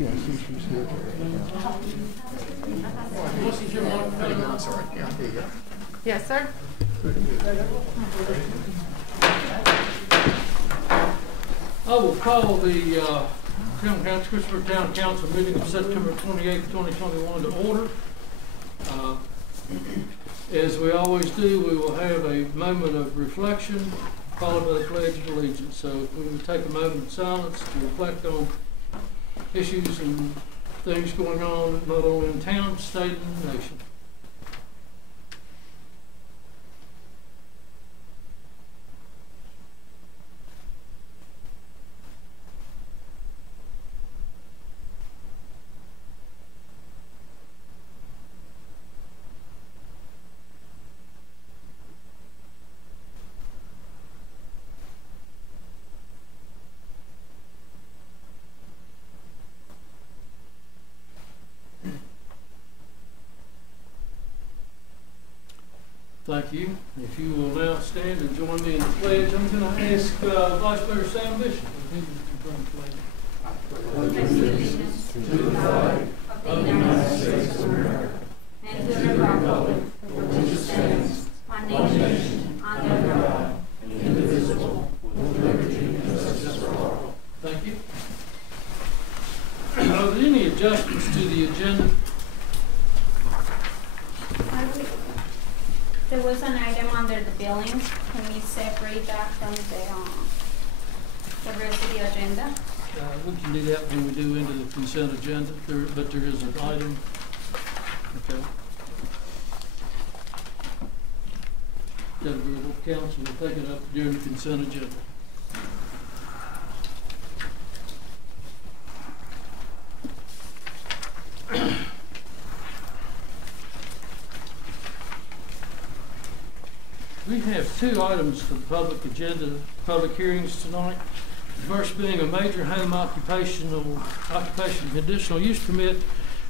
she, I see she's here. I'm sorry. Yeah, there you go. Yes, sir. I will call the Christopher Town Council meeting of September 28th, 2021 to order. As we always do, we will have a moment of reflection followed by the Pledge of Allegiance. So if we would take a moment of silence to reflect on issues and things going on not only in town, state, and the nation. Thank you. If you will now stand and join me in the pledge, I'm going to ask Vice Mayor Sam Bishop to allegiance to the flag of the United States of America and to the republic for which it stands, one nation, under God, indivisible, with liberty and justice for all. Thank you. Are there any adjustments to the agenda? There was an item under the billings. Can we separate that from the rest of the agenda? We can do that when we do into the consent agenda, but there is an item. Okay. That agreeable, council will take it up during the consent agenda. We have two items for the public agenda, public hearings tonight. The first being a major home occupation conditional use permit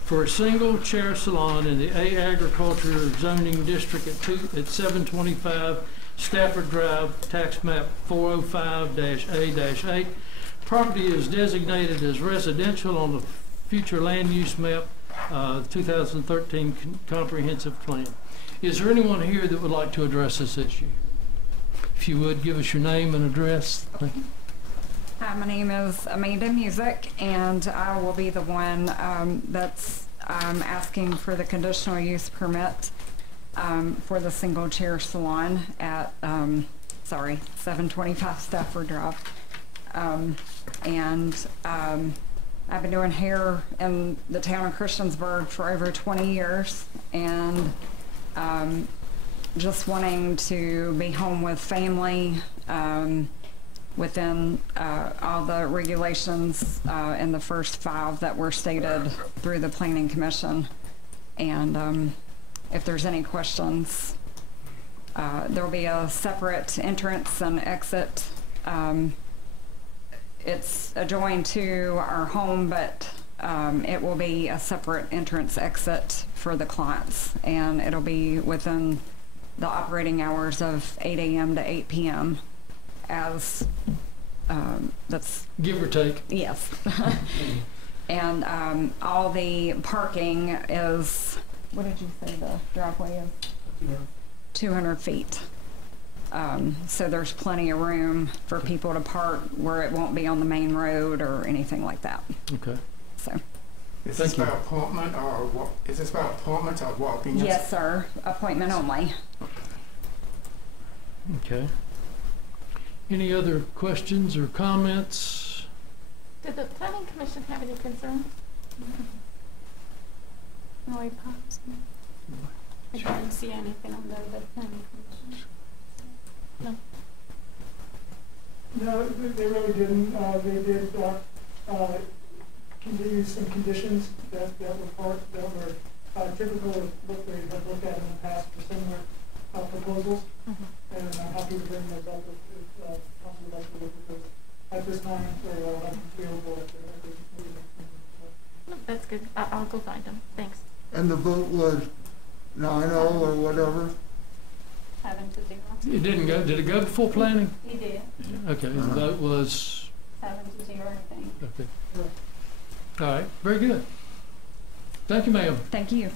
for a single chair salon in the A Agriculture Zoning District at 725 Stafford Drive, tax map 405-A-8. Property is designated as residential on the future land use map 2013 comprehensive plan. Is there anyone here that would like to address this issue? If you would, give us your name and address. Thank you. Hi, my name is Amanda Music, and I will be the one that's asking for the conditional use permit for the single chair salon at 725 Stafford Drive. I've been doing hair in the town of Christiansburg for over 20 years, and just wanting to be home with family within all the regulations in the first 5 that were stated through the Planning Commission. And if there's any questions, there will be a separate entrance and exit. It's adjoined to our home, but it will be a separate entrance exit for the clients, and it'll be within the operating hours of 8 a.m. to 8 p.m. as that's give or take. Yes. And all the parking is, what did you say the driveway is? 200 feet. So there's plenty of room for people to park where it won't be on the main road or anything like that. Okay. So. Is this by appointment or what? Is this by appointment or walk-in? Yes, sir. Appointment only. Okay. Any other questions or comments? Did the Planning Commission have any concerns? No, I paused. I didn't see anything on the Planning Commission. No. No, they really didn't. They did use some conditions that were typical of what they had looked at in the past for similar proposals. Mm-hmm. And I'm happy to bring those up if council would like to look at those at this time, or I'll have them available at the meeting. No, that's good. I'll go find them. Thanks. And the vote was 9-0 or whatever? 7-0. It didn't go. Did it go before planning? He did. Okay. The vote was 7-0, I think. okay. All right, very good. Thank you, ma'am. Thank you.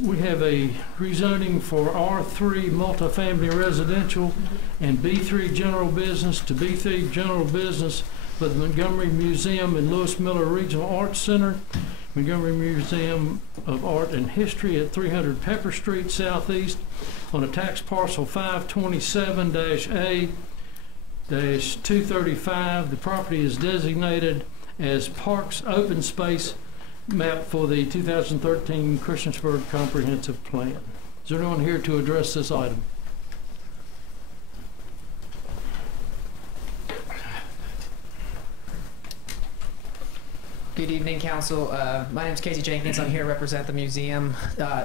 We have a rezoning for R3 multifamily residential and B3 general business to B3 general business for the Montgomery Museum and Lewis Miller Regional Arts Center, Montgomery Museum of Art and History at 300 Pepper Street Southeast on a tax parcel 527-A-235. The property is designated as Parks Open Space map for the 2013 Christiansburg Comprehensive Plan. Is there anyone here to address this item? Good evening, Council. My name is Casey Jenkins. I'm here to represent the museum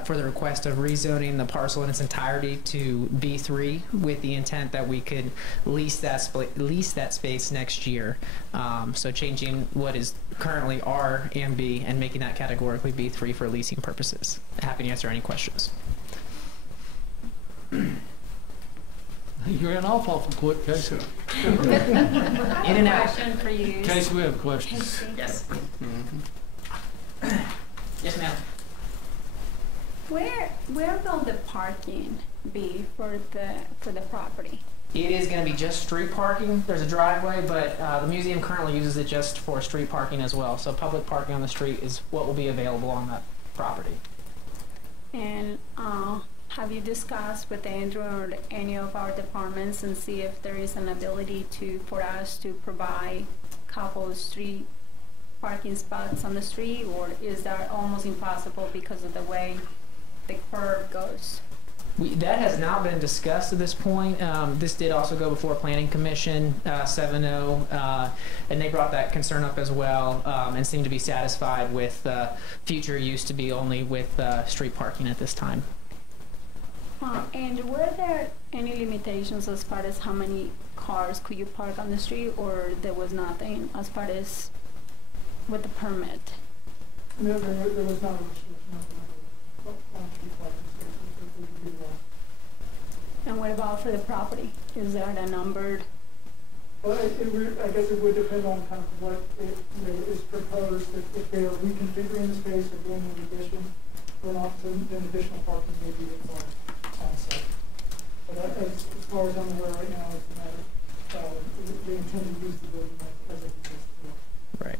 for the request of rezoning the parcel in its entirety to B3 with the intent that we could lease that space next year. So changing what is currently R and B and making that categorically B3 for leasing purposes. Happy to answer any questions. You ran off awful quick, Casey. In and out. Question for you. Casey, we have questions. Casey. Yes. Yes, ma'am. Where will the parking be for the property? It is going to be just street parking. There's a driveway, but the museum currently uses it just for street parking as well. So public parking on the street is what will be available on that property. And have you discussed with Andrew or any of our departments and see if there is an ability for us to provide a couple of street parking spots on the street, or is that almost impossible because of the way the curve goes? That has not been discussed at this point. This did also go before Planning Commission 7-0, and they brought that concern up as well and seemed to be satisfied with future use to be only with street parking at this time. And were there any limitations as far as how many cars could you park on the street, or there was nothing as far as with the permit? No, there was not a restriction on street parking spaces that we could do. And what about for the property? Is that a numbered? Well, I guess it would depend on kind of what is proposed. If they are reconfiguring the space or doing an addition or not, then additional parking may be required on site. But as far as I'm aware right now, it's a matter they intend to use the building as it exists today. Right.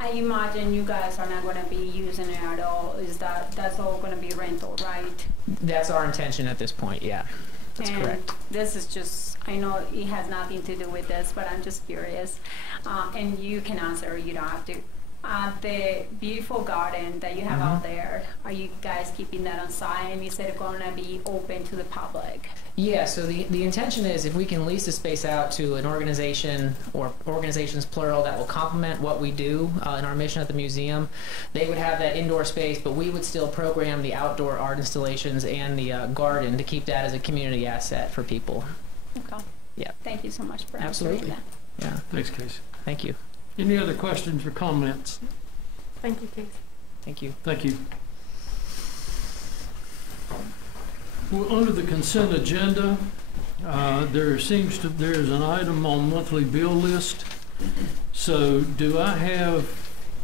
I imagine you guys are not going to be using it at all. That's all going to be rental, right? That's our intention at this point, yeah. That's and correct. This is just, I know it has nothing to do with this, but I'm just curious. And you can answer, you don't have to. The beautiful garden that you have out there, are you guys keeping that on site, and is it going to be open to the public? Yeah, so the intention is if we can lease the space out to an organization or organizations plural that will complement what we do in our mission at the museum, they would have that indoor space, but we would still program the outdoor art installations and the garden to keep that as a community asset for people. Okay. Yeah. Thank you so much for Absolutely. answering that. Yeah. Thanks, Casey. Thank you. Any other questions or comments? Thank you, Casey. Thank you. Thank you. Well, under the consent agenda, there's an item on monthly bill list. So do I have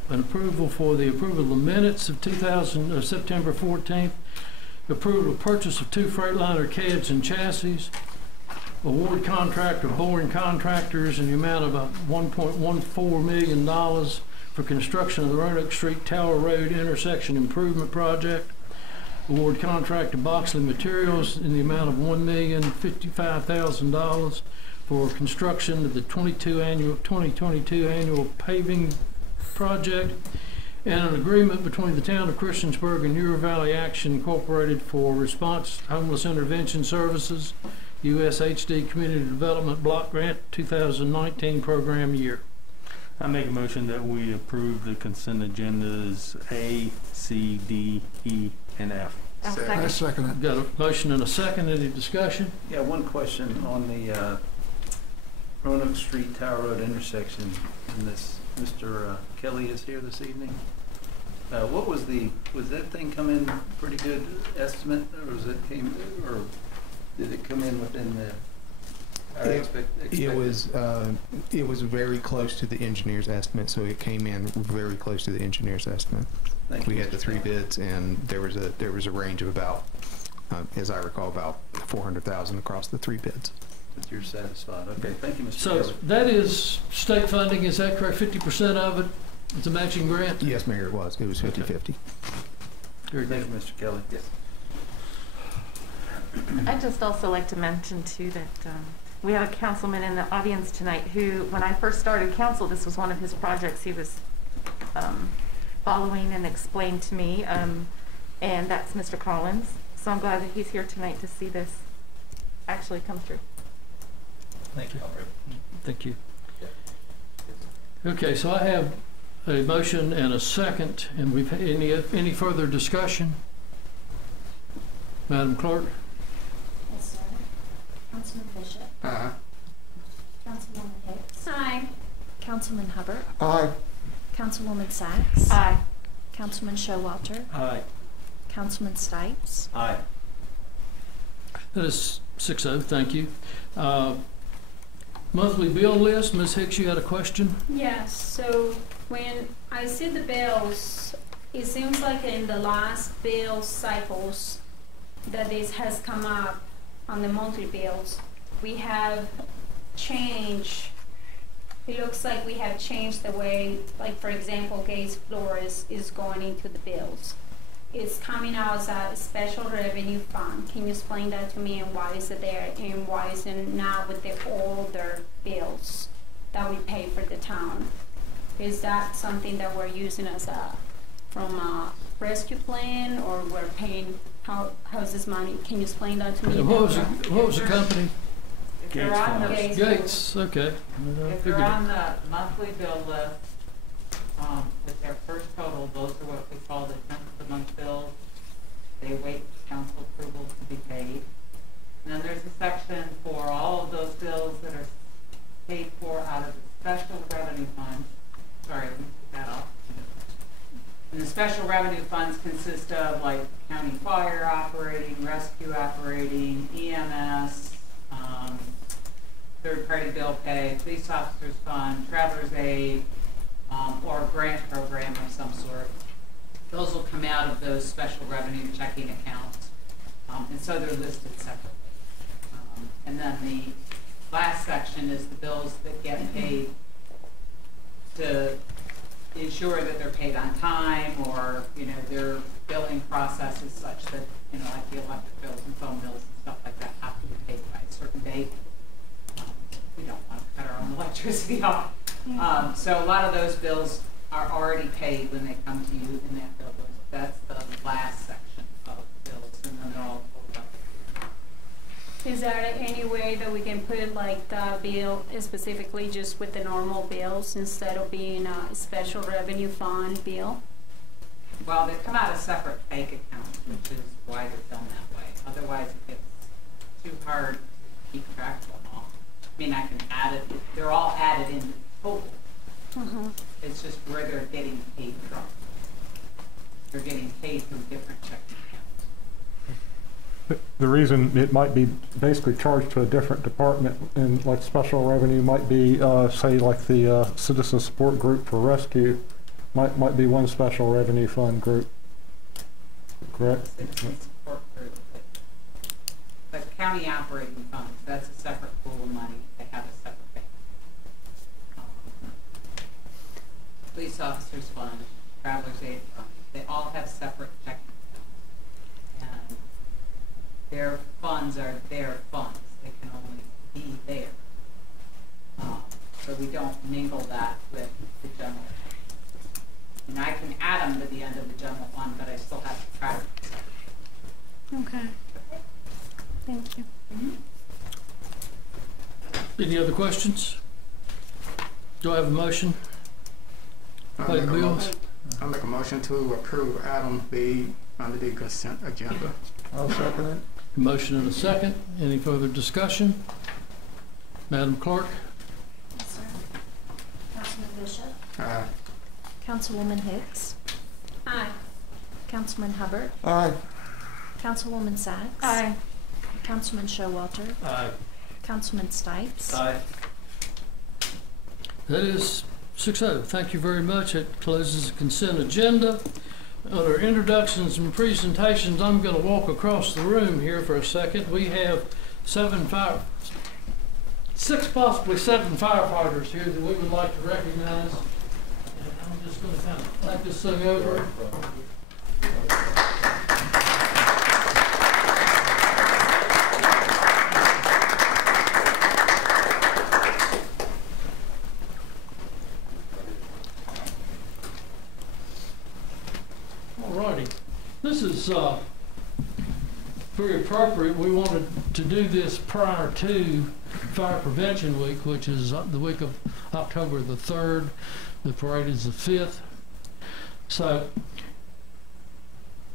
an approval for the approval of the minutes of September 14th, approval of purchase of 2 Freightliner cabs and chassis, award contract of boring contractors in the amount of $1.14 million for construction of the Roanoke Street Tower Road intersection improvement project, award contract to Boxley Materials in the amount of $1,055,000 for construction of the 2022 annual paving project, and an agreement between the town of Christiansburg and Ure Valley Action Incorporated for Response Homeless Intervention Services, USHD Community Development Block Grant 2019 program year. I make a motion that we approve the consent agendas A, C, D, E, and F. I second it. Got a motion and a second. Any discussion? Yeah, one question on the Roanoke Street Tower Road intersection. And this Mr. Kelly is here this evening. What was that thing come in pretty good estimate, or did it come in within It was very close to the engineer's estimate, so it came in very close to the engineer's estimate. We had the 3 bids, and there was a range of about, as I recall, about 400,000 across the 3 bids. But you're satisfied. Okay, thank you, Mr. So Kelly. that is state funding, is that correct? 50% of it is a matching grant? Yes, Mayor, it was. It was 50-50. Very Thank good. you, Mr. Kelly. Yes. I'd just also like to mention too that we have a councilman in the audience tonight who, when I first started council, this was one of his projects he was following and explained to me, and that's Mr. Collins. So I'm glad that he's here tonight to see this actually come through. Thank you. Thank you. Okay, so I have a motion and a second, and we've any further discussion? Madam Clerk? Yes, sir. Councilman Bishop. Aye. Councilwoman Hicks. Aye. Councilman Hubbard. Aye. Councilwoman Sacks. Aye. Councilman Showalter. Aye. Councilman Stipes. Aye. That is 6-0, thank you. Monthly bill list, Ms. Hicks, you had a question? Yes, so when I see the bills, it seems like in the last bill cycles that this has come up on the monthly bills, we have changed, it looks like we have changed the way, like for example, Gates Flores is going into the bills. It's coming out as a special revenue fund. Can you explain that to me, and why is it there, and why is it not with the older bills that we pay for the town? Is that something that we're using as from a rescue plan, or we're paying, how's this money? Can you explain that to me? What was the company? If you're on the, Gates, okay. if you're on the monthly bill list, with their first total, those are what we call the tenth of the month bills. They wait for council approval to be paid. And then there's a section for all of those bills that are paid for out of the special revenue fund. Sorry, let me take that off. And the special revenue funds consist of like county fire operating, rescue operating, EMS, third-party bill pay, police officers fund, traveler's aid, or a grant program of some sort. Those will come out of those special revenue checking accounts. And so they're listed separately. And then the last section is the bills that get paid to ensure that they're paid on time, or, you know, their billing process is such that, you know, like the electric bills and phone bills and stuff like that have to be paid by a certain date. We don't want to cut our own electricity off. So a lot of those bills are already paid when they come to you in that bill list. That's the last section of bills, and then they're all totaled up. Is there any way that we can put like the bill specifically just with the normal bills instead of being a special revenue fund bill? Well, they come out of separate bank accounts, which is why they're done that way. Otherwise, it gets too hard to keep track of them all. I mean, I can add it, they're all added in total. It's just where they're getting paid from. They're getting paid from different checking accounts. The reason it might be basically charged to a different department, and like special revenue might be, say, like the citizen support group for rescue, might be one special revenue fund group. Correct? Citizen support group. But county operating funds, that's a separate pool of money. They have a separate bank. Police officers fund, traveler's aid fund, they all have separate checking accounts. And their funds are their funds. They can only be there. So we don't mingle that with the general fund. And I can add them to the end of the general fund, but I still have to track them. Okay. Thank you. Any other questions? Do I have a motion? I'll make a motion to approve item B under the consent agenda. I'll second it. Motion and a second. Any further discussion? Madam Clerk? Yes, sir. Councilman Bishop. Aye. Councilwoman Hicks. Aye. Councilman Hubbard. Aye. Councilwoman Sacks. Aye. Councilman Showalter. Aye. Councilman Stipes. Aye. That is 6-0. Thank you very much. It closes the consent agenda. Under introductions and presentations, I'm going to walk across the room here for a second. We have 6, possibly 7 firefighters here that we would like to recognize. And I'm just going to kind of take this thing over. Alrighty. This is very appropriate. We wanted to do this prior to Fire Prevention Week, which is the week of October the 3rd. The parade is the 5th. So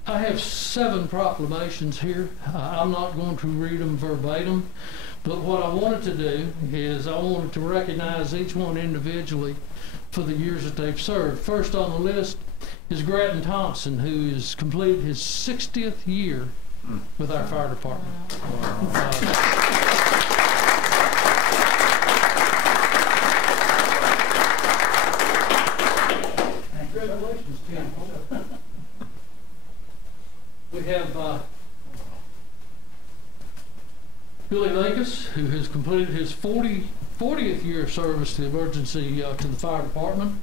I have 7 proclamations here. I'm not going to read them verbatim, but what I wanted to do is I wanted to recognize each one individually for the years that they've served. First on the list is Grattan Thompson, who has completed his 60th year with our fire department. Congratulations, Tim. We have Billy Linkus, who has completed his 40th year of service to the emergency to the fire department.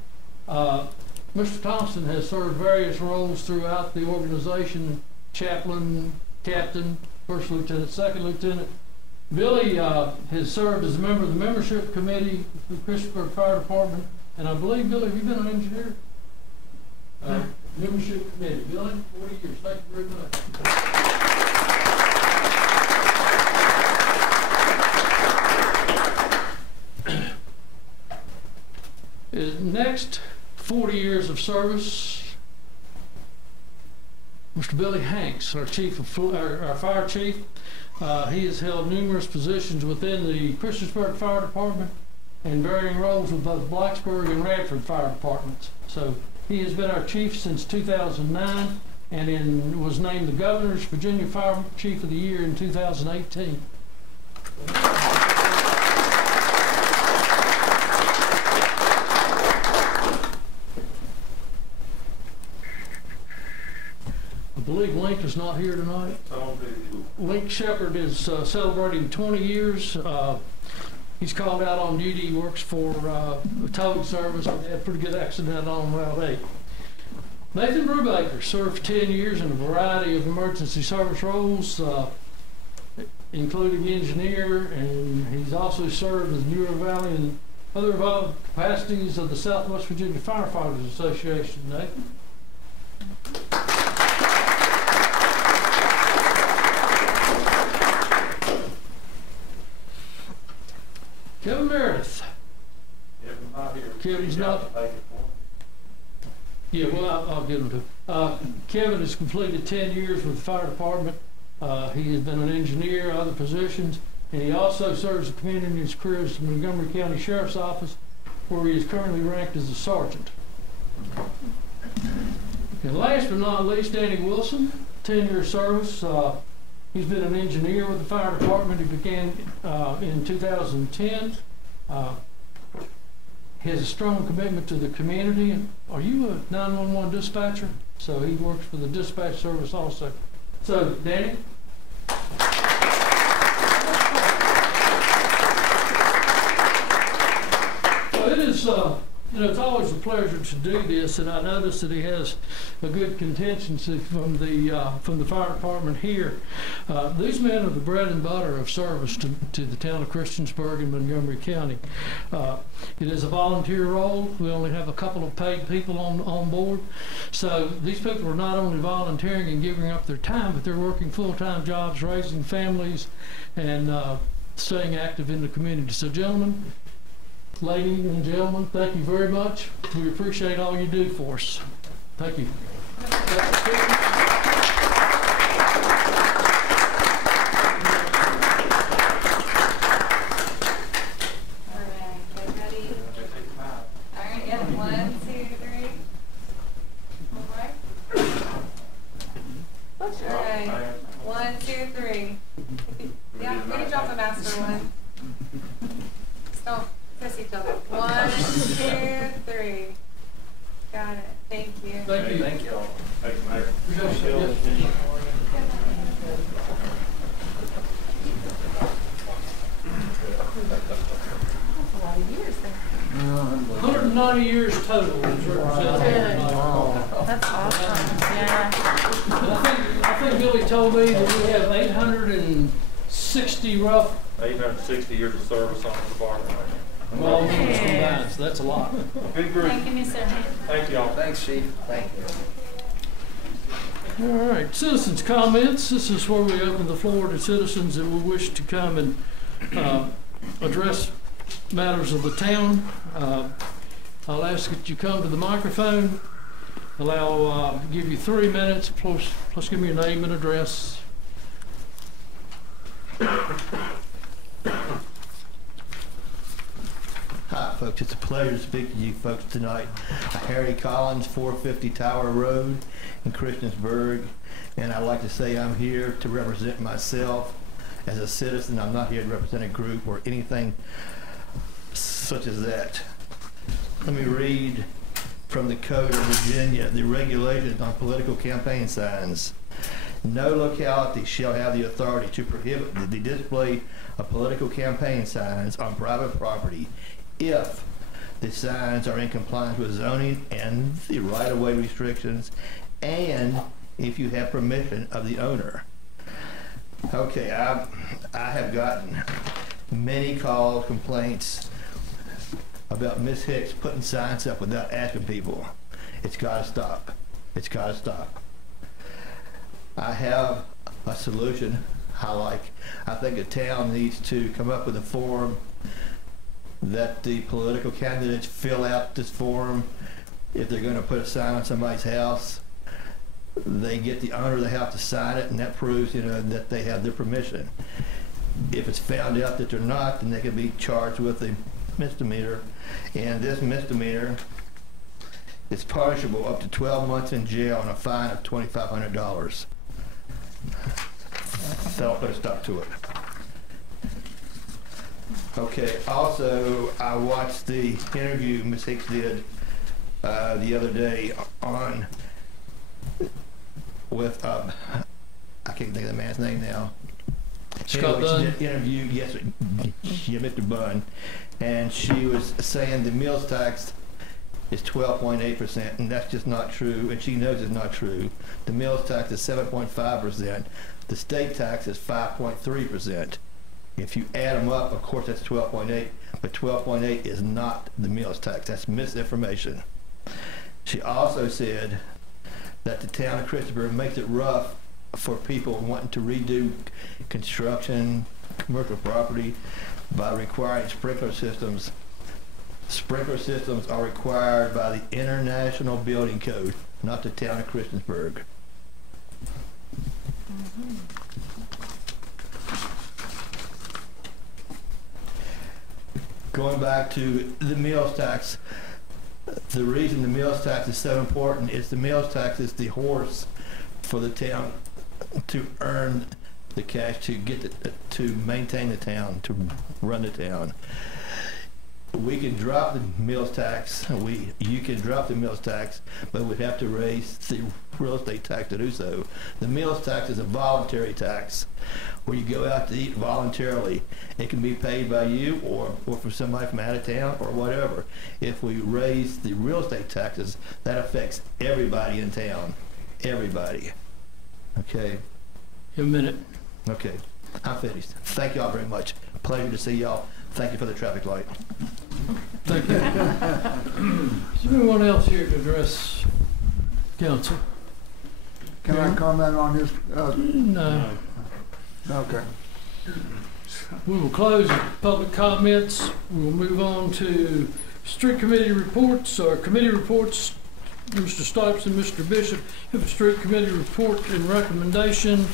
Mr. Thompson has served various roles throughout the organization: chaplain, captain, first lieutenant, second lieutenant. Billy has served as a member of the membership committee for the Christiansburg Fire Department, and I believe, Billy, have you been an engineer? Membership committee. Billy, 40 years. Thank you very much. His next 40 years of service, Mr. Billy Hanks, our fire chief. He has held numerous positions within the Christiansburg Fire Department and varying roles with both Blacksburg and Radford Fire Departments. So he has been our chief since 2009 and was named the Governor's Virginia Fire Chief of the Year in 2018. I believe Link is not here tonight. Link Shepard is celebrating 20 years. He's called out on duty. He works for a towing service. Had a pretty good accident on Route 8. Nathan Brubaker served 10 years in a variety of emergency service roles, including engineer, and he's also served as New River Valley and other capacities of the Southwest Virginia Firefighters Association. Nathan? Kevin Meredith. Kevin's not here. Kevin's not. Yeah, well, I'll give him to. Kevin has completed 10 years with the fire department. He has been an engineer, other positions, and he also serves the community in his career as the Montgomery County Sheriff's Office, where he is currently ranked as a sergeant. And last but not least, Danny Wilson, 10-year service. He's been an engineer with the fire department. He began in 2010. He has a strong commitment to the community. Are you a 911 dispatcher? So he works for the dispatch service also. So, Danny? So it is, it's always a pleasure to do this, and I notice that he has a good contingency from the fire department here. These men are the bread and butter of service to the town of Christiansburg and Montgomery County. It is a volunteer role. We only have a couple of paid people on board. So these people are not only volunteering and giving up their time, but they're working full-time jobs, raising families, and staying active in the community. So, gentlemen, ladies and gentlemen, thank you very much. We appreciate all you do for us. Thank you. Thank you. Thank y'all. Thank you, Mayor. Yes. That's a lot of years there. 190 years total is represented. That's awesome, yeah. I think Billy told me that we have 860 rough 860 years of service on the department. well members combined, so that's a lot. Good group. Thank you, Mr. Hayes. Thank y'all. Thanks, Chief. Thank you. All right, citizens' comments. This is where we open the floor to citizens that will wish to come and address matters of the town. I'll ask that you come to the microphone. Give you 3 minutes, plus give me your name and address. Hi, folks. It's a pleasure to speak to you folks tonight. Harry Collins, 450 Tower Road in Christiansburg. And I'd like to say I'm here to represent myself as a citizen. I'm not here to represent a group or anything such as that. Let me read from the Code of Virginia, the regulations on political campaign signs. No locality shall have the authority to prohibit the display of political campaign signs on private property if the signs are in compliance with zoning and the right-of-way restrictions, and if you have permission of the owner. Okay, I have gotten many calls, complaints about Miss Hicks putting signs up without asking people. It's gotta stop. It's gotta stop. I have a solution. I think the town needs to come up with a form that the political candidates fill out this form. If they're going to put a sign on somebody's house, they get the owner of the house to sign it, and that proves, that they have their permission. If it's found out that they're not, then they can be charged with a misdemeanor, and this misdemeanor is punishable up to 12 months in jail and a fine of $2,500. That'll put a stop to it. Okay, also, I watched the interview Ms. Hicks did the other day with, I can't think of the man's name now. Scott Anyway, Dunn? she did interview, yes, Mr. Bunn, and she was saying the meals tax is 12.8%, and that's just not true, and she knows it's not true. The meals tax is 7.5%. The state tax is 5.3%. If you add them up, of course, that's 12.8, but 12.8 is not the meals tax. That's misinformation. She also said that the town of Christopher makes it rough for people wanting to redo construction, commercial property, by requiring sprinkler systems. Sprinkler systems are required by the International Building Code, not the town of Christiansburg. Going back to the meals tax, the reason the meals tax is so important is the meals tax is the horse for the town to earn the cash to to maintain the town, to run the town. We can drop the meals tax. You can drop the meals tax, but we'd have to raise the real estate tax to do so. The meals tax is a voluntary tax, where you go out to eat voluntarily. It can be paid by you or from somebody from out of town or whatever. If we raise the real estate taxes, that affects everybody in town. Everybody. Okay? A minute. Okay. I'm finished. Thank y'all very much. Pleasure to see y'all. Thank you for the traffic light. Thank you. Is there anyone else here to address council? Can I comment on his, No. okay. We will close public comments. We will move on to street committee reports. Our committee reports, Mr. Stipes and Mr. Bishop have a street committee report and recommendation.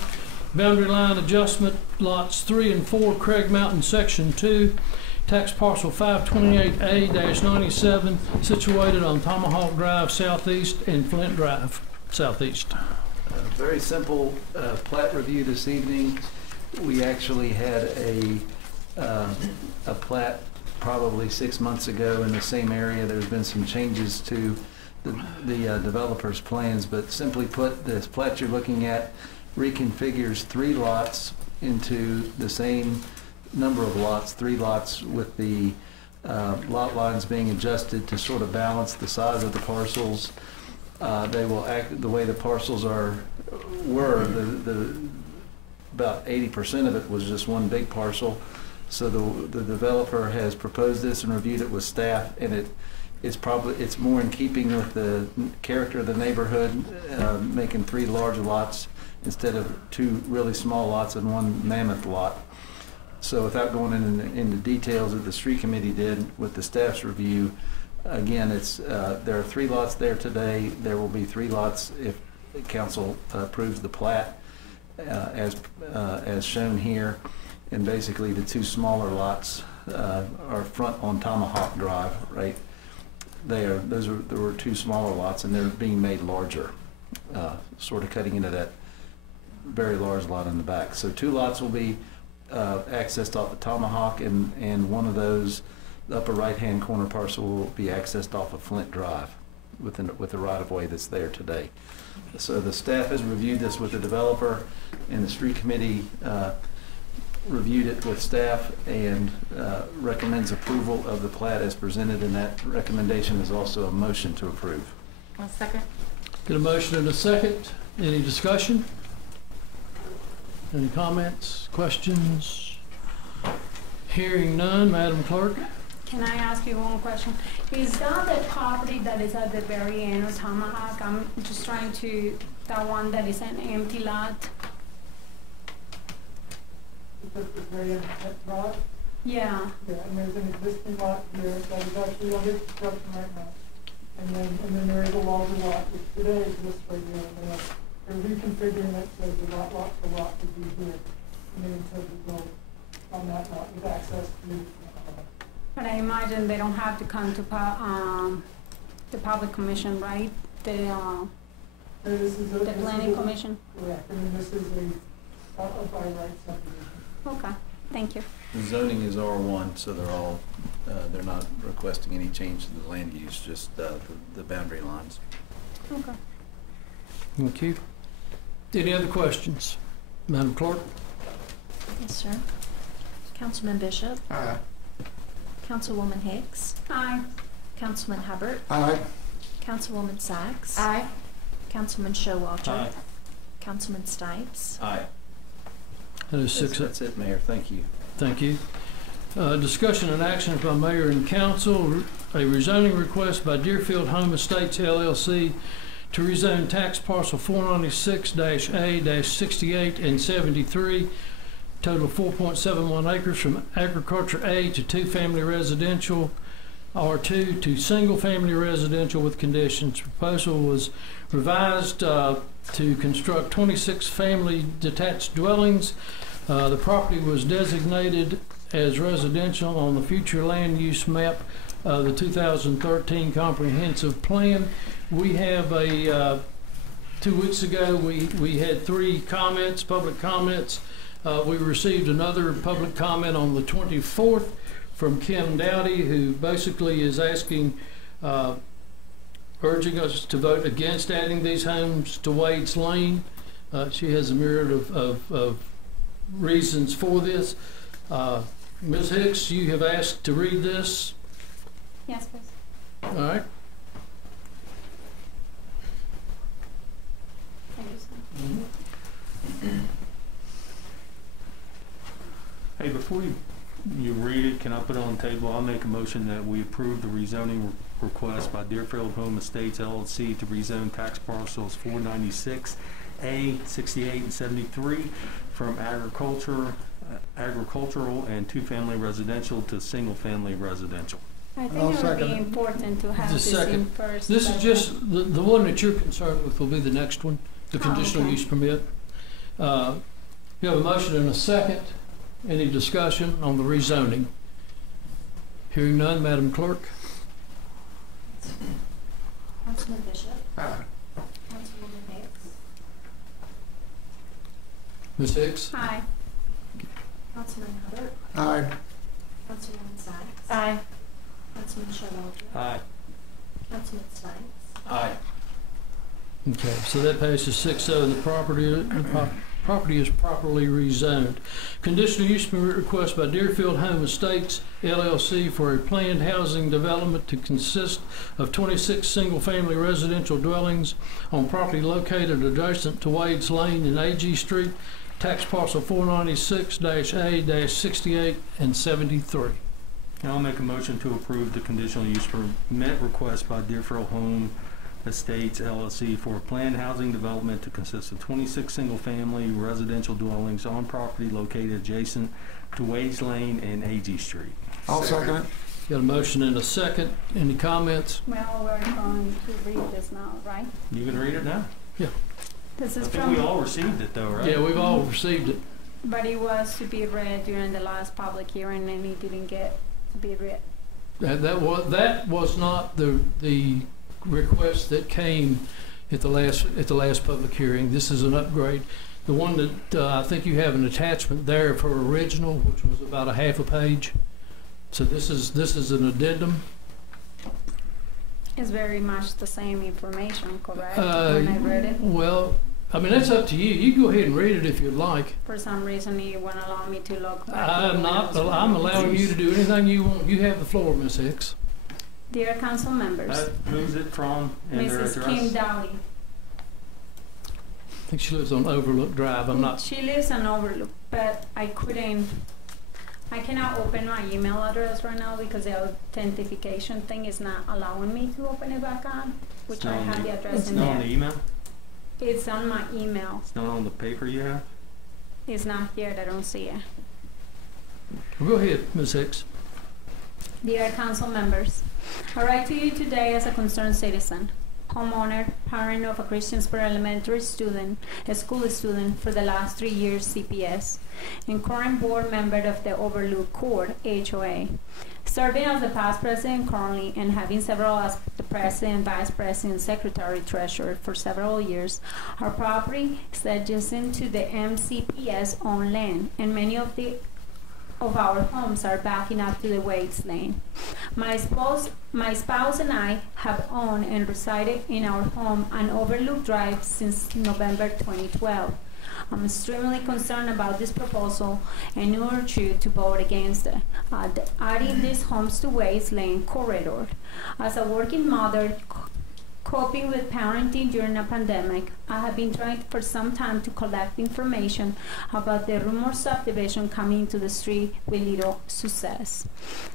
Boundary line adjustment, lots 3 and 4, Craig Mountain, Section 2, tax parcel 528A-97, situated on Tomahawk Drive Southeast and Flint Drive Southeast. Very simple plat review this evening. We actually had a plat probably 6 months ago in the same area. There's been some changes to the developer's plans, but simply put, this plat you're looking at reconfigures 3 lots into the same number of lots, 3 lots, with the lot lines being adjusted to sort of balance the size of the parcels. They will act the way the parcels were. About 80% of it was just one big parcel. So the developer has proposed this and reviewed it with staff, and it's more in keeping with the character of the neighborhood, making 3 large lots instead of 2 really small lots and 1 mammoth lot. So without going into details that the street committee did with the staff's review, again, there are 3 lots there today. There will be 3 lots if the council approves the plat as shown here. And basically the 2 smaller lots are front on Tomahawk Drive, right? There were 2 smaller lots, and they're being made larger, sort of cutting into that very large lot in the back. So 2 lots will be accessed off of Tomahawk, and one of those, the upper right-hand corner parcel, will be accessed off of Flint Drive with the right-of-way that's there today. So the staff has reviewed this with the developer, and the street committee reviewed it with staff and recommends approval of the plat as presented, and that recommendation is also a motion to approve. I'll second. Get a motion and a second. Any discussion? Any comments, questions? Hearing none, Madam Clerk? Can I ask you one question? Is that the property that is at the very end of Tomahawk? I'm just trying to, that one that is an empty lot? The very end of that drive? Yeah. Yeah, and there's an existing lot here that is actually under construction right now. And then there is a larger lot, which today exists right here. And they're reconfiguring it so the lot would be here. And they intend to go on that lot with access to. But I imagine they don't have to come to the public commission, right? The planning commission? Correct, I mean, this is a by right subdivision. Okay, thank you. The zoning is R1, so they're not requesting any change to the land use, just the boundary lines. Okay. Thank you. Any other questions? Madam Clerk? Yes, sir. Councilman Bishop. Aye. Councilwoman Hicks. Aye. Councilman Hubbard. Aye. Councilwoman Sachs. Aye. Councilman Showalter. Aye. Councilman Stipes. Aye. That is 6. That's it, Mayor. Thank you. Thank you. Discussion and action by mayor and council. A rezoning request by Deerfield Home Estates LLC to rezone tax parcel 496-A-68 and 73, total 4.71 acres, from agriculture A to 2-family residential, R2 to single-family residential with conditions. Proposal was revised to construct 26 family detached dwellings. The property was designated as residential on the future land use map, the 2013 comprehensive plan. We have 2 weeks ago, we had 3 comments, public comments. We received another public comment on the 24th from Kim Dowdy, who basically is asking, urging us to vote against adding these homes to Wade's Lane. She has a myriad of reasons for this. Ms. Hicks, you have asked to read this. Yes, please. All right. Thank you, sir. Hey, before you read it, can I put it on the table? I'll make a motion that we approve the rezoning request by Deerfield Home Estates LLC to rezone tax parcels 496A, 68, and 73 from agricultural and 2-family residential to single-family residential. I think it would be important to have this in first. This is just, the one that you're concerned with will be the next one, the conditional use permit. You have a motion and a second. Any discussion on the rezoning? Hearing none, Madam Clerk? Councilman Bishop. Aye. Councilwoman Hicks. Ms. Hicks? Aye. Councilman Hubbard. Aye. Councilwoman Sachs. Aye. Councilman Showalter. Aye. Councilman Stipes. Aye. Okay, so that passes 6-0, and the property is properly rezoned. Conditional use permit request by Deerfield Home Estates LLC for a planned housing development to consist of 26 single-family residential dwellings on property located adjacent to Wades Lane and AG Street, tax parcel 496-A-68 and 73. And I'll make a motion to approve the conditional use permit request by Deerfield Home Estates LLC for a planned housing development to consist of 26 single-family residential dwellings on property located adjacent to Wades Lane and AG Street. I'll second it. Got a motion and a second. Any comments? Well, we're going to read this now, right? You can read it now. This I is think from, we all received it though, right? Yeah, we've all received it. but it was to be read during the last public hearing and it didn't get to be read. That was not the request that came at the last public hearing. This is an upgrade. The one that I think you have an attachment there for original, which was about a half a page. So this is an addendum. It's very much the same information, correct? When I read it, Well, I mean, that's up to you. You go ahead and read it if you'd like. for some reason you won't allow me to look back. I'm allowing you to do anything you want. You have the floor, Miss Hicks. Dear council members, Who's it from and their Mrs. address? Kim Dowdy. I think she lives on Overlook Drive. I'm not. She lives on Overlook, but I cannot open my email address right now because the authentication thing is not allowing me to open it back on, which I have the address It's in not on the there. email? It's on my email. It's not on the paper you have? It's not here, I don't see it. Go ahead, Ms. Hicks. Dear council members, I write to you today as a concerned citizen, homeowner, parent of a Christiansburg elementary student, a school student for the last 3 years CPS, and current board member of the Overlook Court, HOA. Serving as the past president currently and having several as the president, vice president, secretary, treasurer for several years, our property is adjacent to the MCPS owned land, and many of our homes are backing up to the Wades Lane. My spouse and I have owned and resided in our home on Overlook Drive since November 2012. I'm extremely concerned about this proposal and urge you to vote against it. Adding these homes to Wades Lane corridor. As a working mother, coping with parenting during a pandemic, I have been trying for some time to collect information about the rumored subdivision coming to the street with little success.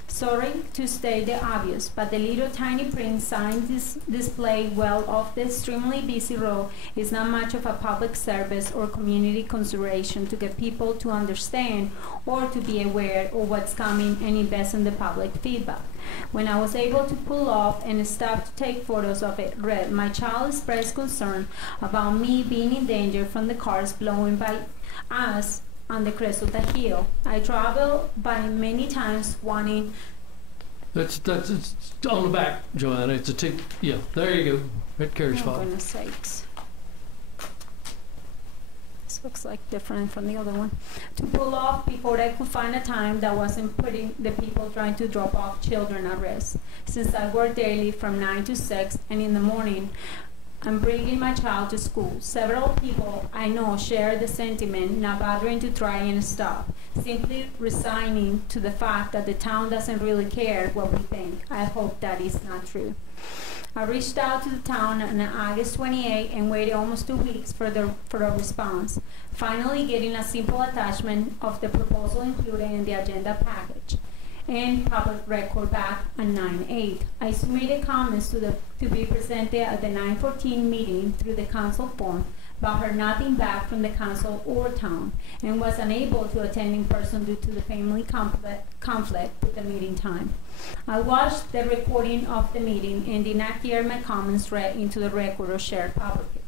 Sorry to state the obvious, but the little tiny print sign displayed well off the extremely busy road is not much of a public service or community consideration to get people to understand or to be aware of what's coming and invest in the public feedback. When I was able to pull off and stop to take photos of it, my child expressed concern about me being in danger from the cars blowing by us on the crest of the hill. I traveled by many times wanting. It's on the back, Joanna. It's a tick. Yeah, there you go. It carries Oh, forward. goodness sakes. This looks like different from the other one. To pull off before I could find a time that wasn't putting the people trying to drop off children at risk. Since I work daily from 9 to 6 and in the morning, I'm bringing my child to school. Several people I know share the sentiment, not bothering to try and stop, simply resigning to the fact that the town doesn't really care what we think. I hope that is not true. I reached out to the town on August 28 and waited almost 2 weeks for a response, finally getting a simple attachment of the proposal included in the agenda package and public record back on 9/8. I submitted comments to be presented at the 9/14 meeting through the council form, but heard nothing back from the council or town, and was unable to attend in person due to the family conflict with the meeting time. I watched the recording of the meeting and did not hear my comments read into the record or shared publicly.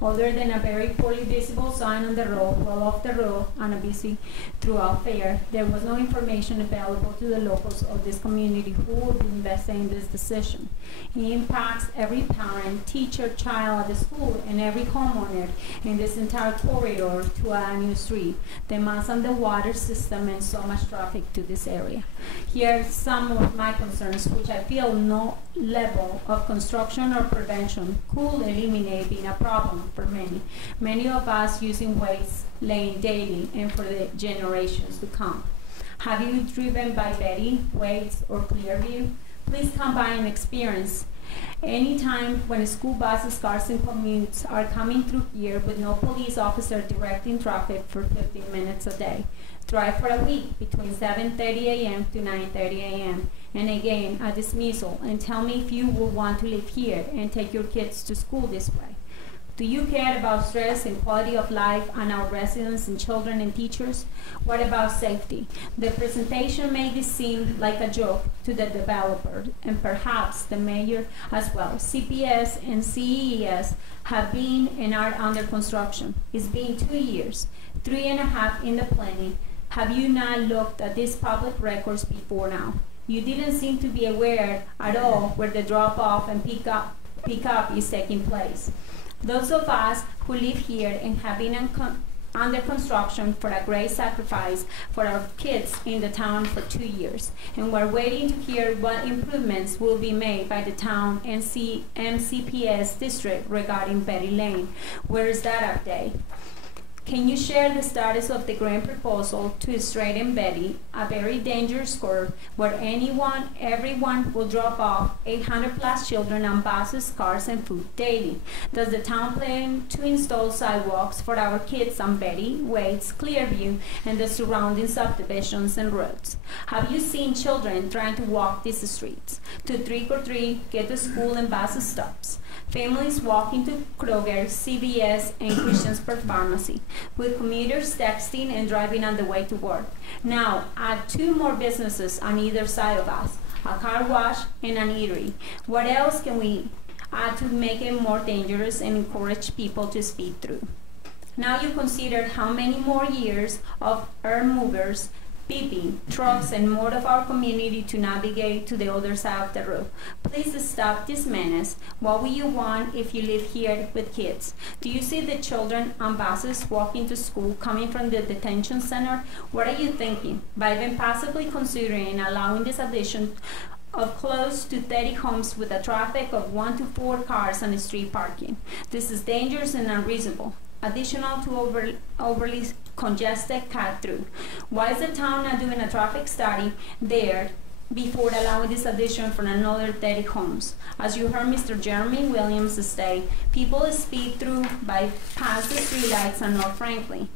Other than a very poorly visible sign on the road, well off the road, on a busy thoroughfare, there was no information available to the locals of this community who would be invested in this decision. It impacts every parent, teacher, child at the school, and every homeowner in this entire corridor to a new street, demands on the water system, and so much traffic to this area. Here are some of my concerns, which I feel no level of construction or prevention could eliminate being a problem for many. Many of us using waste lane daily and for the generations to come. Have you driven by Betty, Waits, or Clearview? Please come by and experience. Anytime when school buses, cars, and commutes are coming through here with no police officer directing traffic for 15 minutes a day. Try for a week between 7:30 a.m. to 9:30 a.m. and again a dismissal, and tell me if you will want to live here and take your kids to school this way. Do you care about stress and quality of life on our residents and children and teachers? What about safety? The presentation made it seem like a joke to the developer and perhaps the mayor as well. CPS and CES have been and are under construction. It's been 2 years, 3.5 in the planning. Have you not looked at these public records before now? You didn't seem to be aware at all where the drop-off and pick-up is taking place. Those of us who live here and have been under construction for a great sacrifice for our kids in the town for 2 years, and we're waiting to hear what improvements will be made by the town and MCPS district regarding Betty Lane. Where is that update? Can you share the status of the grant proposal to straighten Betty, a very dangerous curve where everyone will drop off 800 plus children on buses, cars, and food daily? Does the town plan to install sidewalks for our kids on Betty, Waits, Clearview, and the surrounding subdivisions and roads? Have you seen children trying to walk these streets, to trick or treat, get to school and bus stops? Families walking to Kroger, CVS, and Christian's Per Pharmacy, with commuters texting and driving on the way to work. Now, add 2 more businesses on either side of us, a car wash and an eatery. What else can we add to make it more dangerous and encourage people to speed through? Now you consider how many more years of earth movers, beeping, trucks, and more of our community to navigate to the other side of the road. Please stop this menace. What will you want if you live here with kids? Do you see the children on buses walking to school coming from the detention center? What are you thinking? By even possibly considering allowing this addition of close to 30 homes with a traffic of 1 to 4 cars on the street parking. This is dangerous and unreasonable. Additional to overly congested cut-through. Why is the town not doing a traffic study there before allowing this addition for another 30 homes? As you heard Mr. Jeremy Williams state, people speed through bypass the streetlights on North Franklin.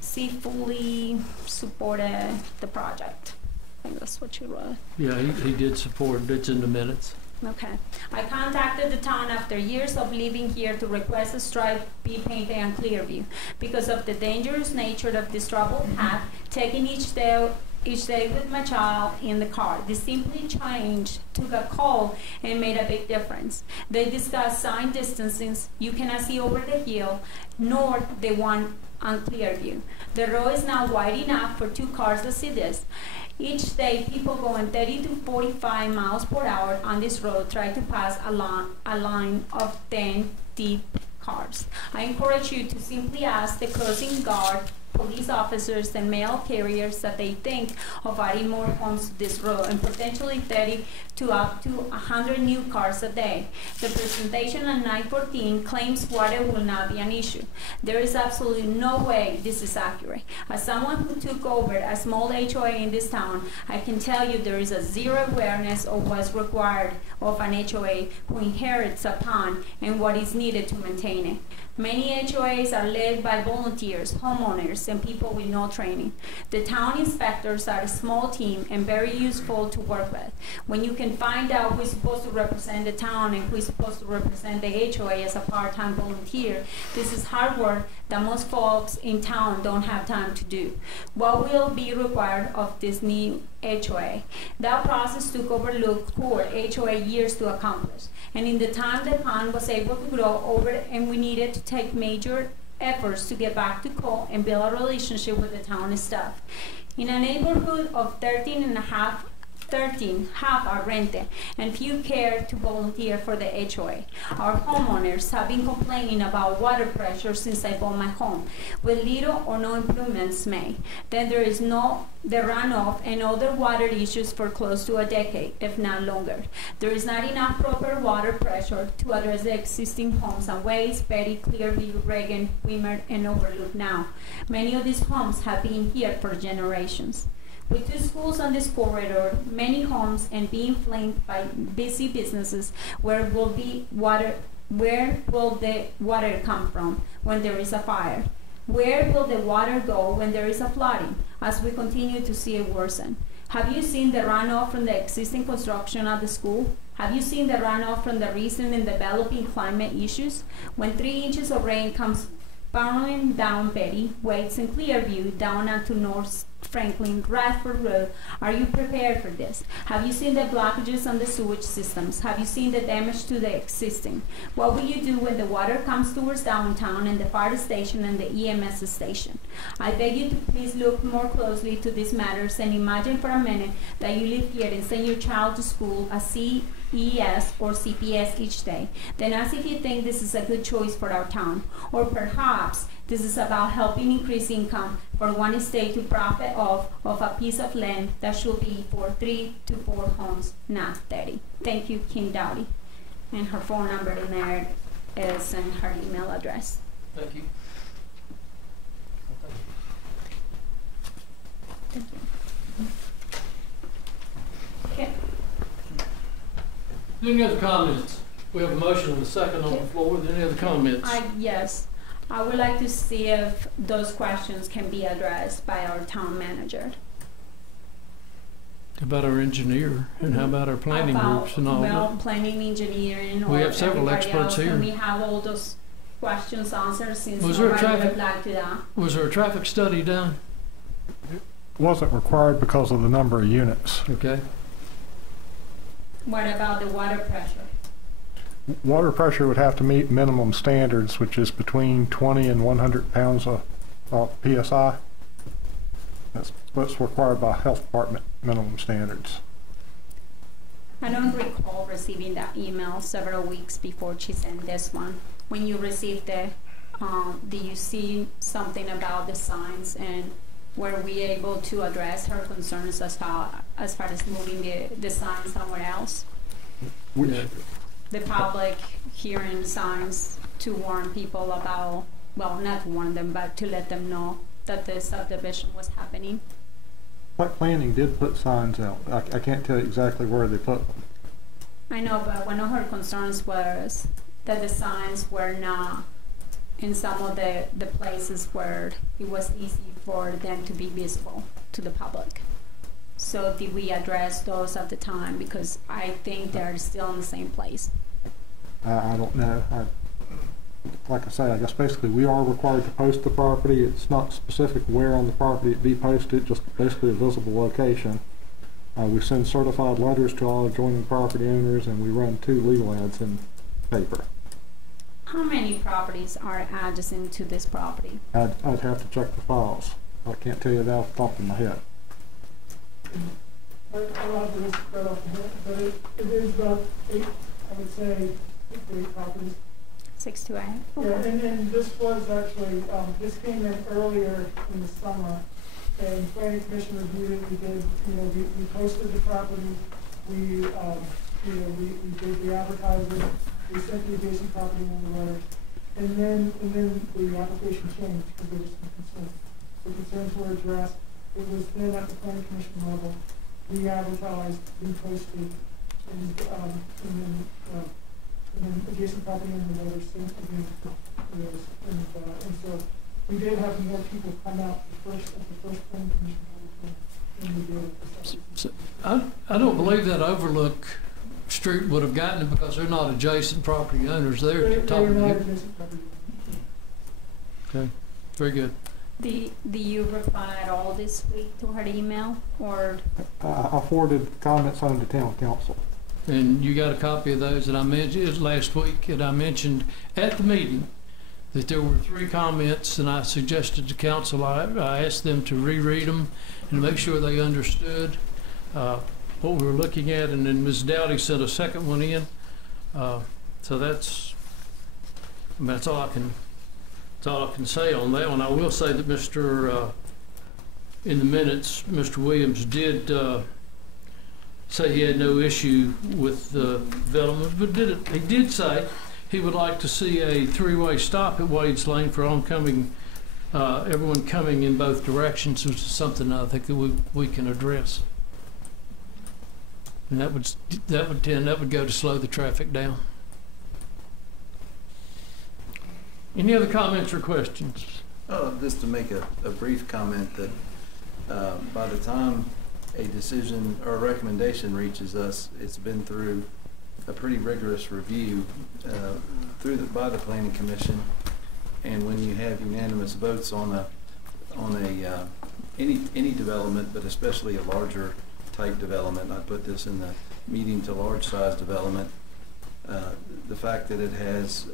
She fully supported the project. I think that's what you wrote. Yeah, he did support it. It's in the minutes. Okay. I contacted the town after years of living here to request a stripe be painted on Clearview because of the dangerous nature of this troubled path, taking each day with my child in the car. They simply took a call and made a big difference. They discussed sign distances. You cannot see over the hill, nor the one on Clearview. The road is now wide enough for 2 cars to see this. Each day, people going 30 to 45 miles per hour on this road try to pass a line of 10 deep cars. I encourage you to simply ask the crossing guard, police officers, and mail carriers that they think of adding more homes to this road and potentially 30 to up to 100 new cars a day. The presentation on 914 claims water will not be an issue. There is absolutely no way this is accurate. As someone who took over a small HOA in this town, I can tell you there is a zero awareness of what's required of an HOA who inherits a pond and what is needed to maintain it. Many HOAs are led by volunteers, homeowners, and people with no training. The town inspectors are a small team and very useful to work with. When you can find out who is supposed to represent the town and who is supposed to represent the HOA as a part-time volunteer, this is hard work that most folks in town don't have time to do. What will be required of this new HOA? That process took overlooked poor HOA years to accomplish. And in the time the pond was able to grow over and we needed to take major efforts to get back to code and build a relationship with the town staff. In a neighborhood of 13.5 13 half are rented, and few care to volunteer for the HOA. Our homeowners have been complaining about water pressure since I bought my home, with little or no improvements made. Then there is the runoff and other water issues for close to a decade, if not longer. There is not enough proper water pressure to address the existing homes on Ways, Betty, Clearview, Reagan, Wimmer, and Overlook now. Many of these homes have been here for generations. With 2 schools on this corridor, many homes, and being flanked by busy businesses, where will the water come from when there is a fire? Where will the water go when there is a flooding, as we continue to see it worsen? Have you seen the runoff from the existing construction at the school? Have you seen the runoff from the recent and developing climate issues? When 3 inches of rain comes barreling down Betty, Waits, and Clearview down onto North Franklin, Radford Road, are you prepared for this? Have you seen the blockages on the sewage systems? Have you seen the damage to the existing? What will you do when the water comes towards downtown and the fire station and the EMS station? I beg you to please look more closely to these matters and imagine for a minute that you live here and send your child to school a CES or CPS each day. Then ask if you think this is a good choice for our town. Or perhaps this is about helping increase income for one state to profit off of a piece of land that should be for 3 to 4 homes, not 30. Thank you, Kim Dowdy. And her phone number in there is and her email address. Thank you. Thank you. Okay. Any other comments? We have a motion and a second on the floor. Any other comments? Yes. I would like to see if those questions can be addressed by our town manager. How about our engineer, and how about our planning groups and all that? Planning, engineering, We or have several everybody experts else. here. Can we have all those questions answered since Was there a nobody traffic- replied to that? Was there a traffic study done? Wasn't required because of the number of units. Okay. What about the water pressure? Water pressure would have to meet minimum standards, which is between 20 and 100 pounds of PSI. That's what's required by health department minimum standards. I don't recall receiving that email several weeks before she sent this one. When you received it, do you see something about the signs, and were we able to address her concerns as far as moving the signs somewhere else? Which, The public hearing signs to warn people about, well, not to warn them, but to let them know that the subdivision was happening. like planning did put signs out. I can't tell you exactly where they put them. I know, but one of her concerns was that the signs were not in some of the places where it was easy for them to be visible to the public. So did we address those at the time? Because I think they're still in the same place. I don't know. Like I say, I guess basically we are required to post the property. It's not specific where on the property it be posted, just basically a visible location. We send certified letters to all adjoining property owners, and we run 2 legal ads in paper. How many properties are adjacent to this property? I'd have to check the files. I can't tell you that off the top of my head. I don't have the list right off the head, but it is about 8, I would say, 8 properties. 6 to 8. Yeah, and then this was actually, this came in earlier in the summer, and planning commission reviewed it. We did, we posted the property, we did the advertising, we sent the adjacent property on the letters, and then the application changed because there was some concerns. The concerns were addressed. It was then at the planning commission level, we advertised, we posted, and then adjacent property on the letters sent again. And so we did have more people come out at the first planning commission than we did at the second. So, I don't believe that Overlook Street would have gotten it because they're not adjacent property owners there at the top of the hill. Okay, very good. Do you reply at all this week to her email, or? I forwarded comments on to town council. And you got a copy of those that I mentioned last week, and I mentioned at the meeting that there were 3 comments, and I suggested to council, I asked them to reread them and make sure they understood what we were looking at, and then Ms. Dowdy sent a second one in. So that's all I can say on that one. I will say that in the minutes, Mr. Williams did say he had no issue with the development, but he did say he would like to see a three-way stop at Wade's Lane for everyone coming in both directions, which is something I think that we can address. And that would go to slow the traffic down. Any other comments or questions? Just to make a brief comment that by the time a decision or a recommendation reaches us, it's been through a pretty rigorous review by the Planning Commission, and when you have unanimous votes on any development, but especially a larger type development, and I put this in the medium to large size development, the fact that it has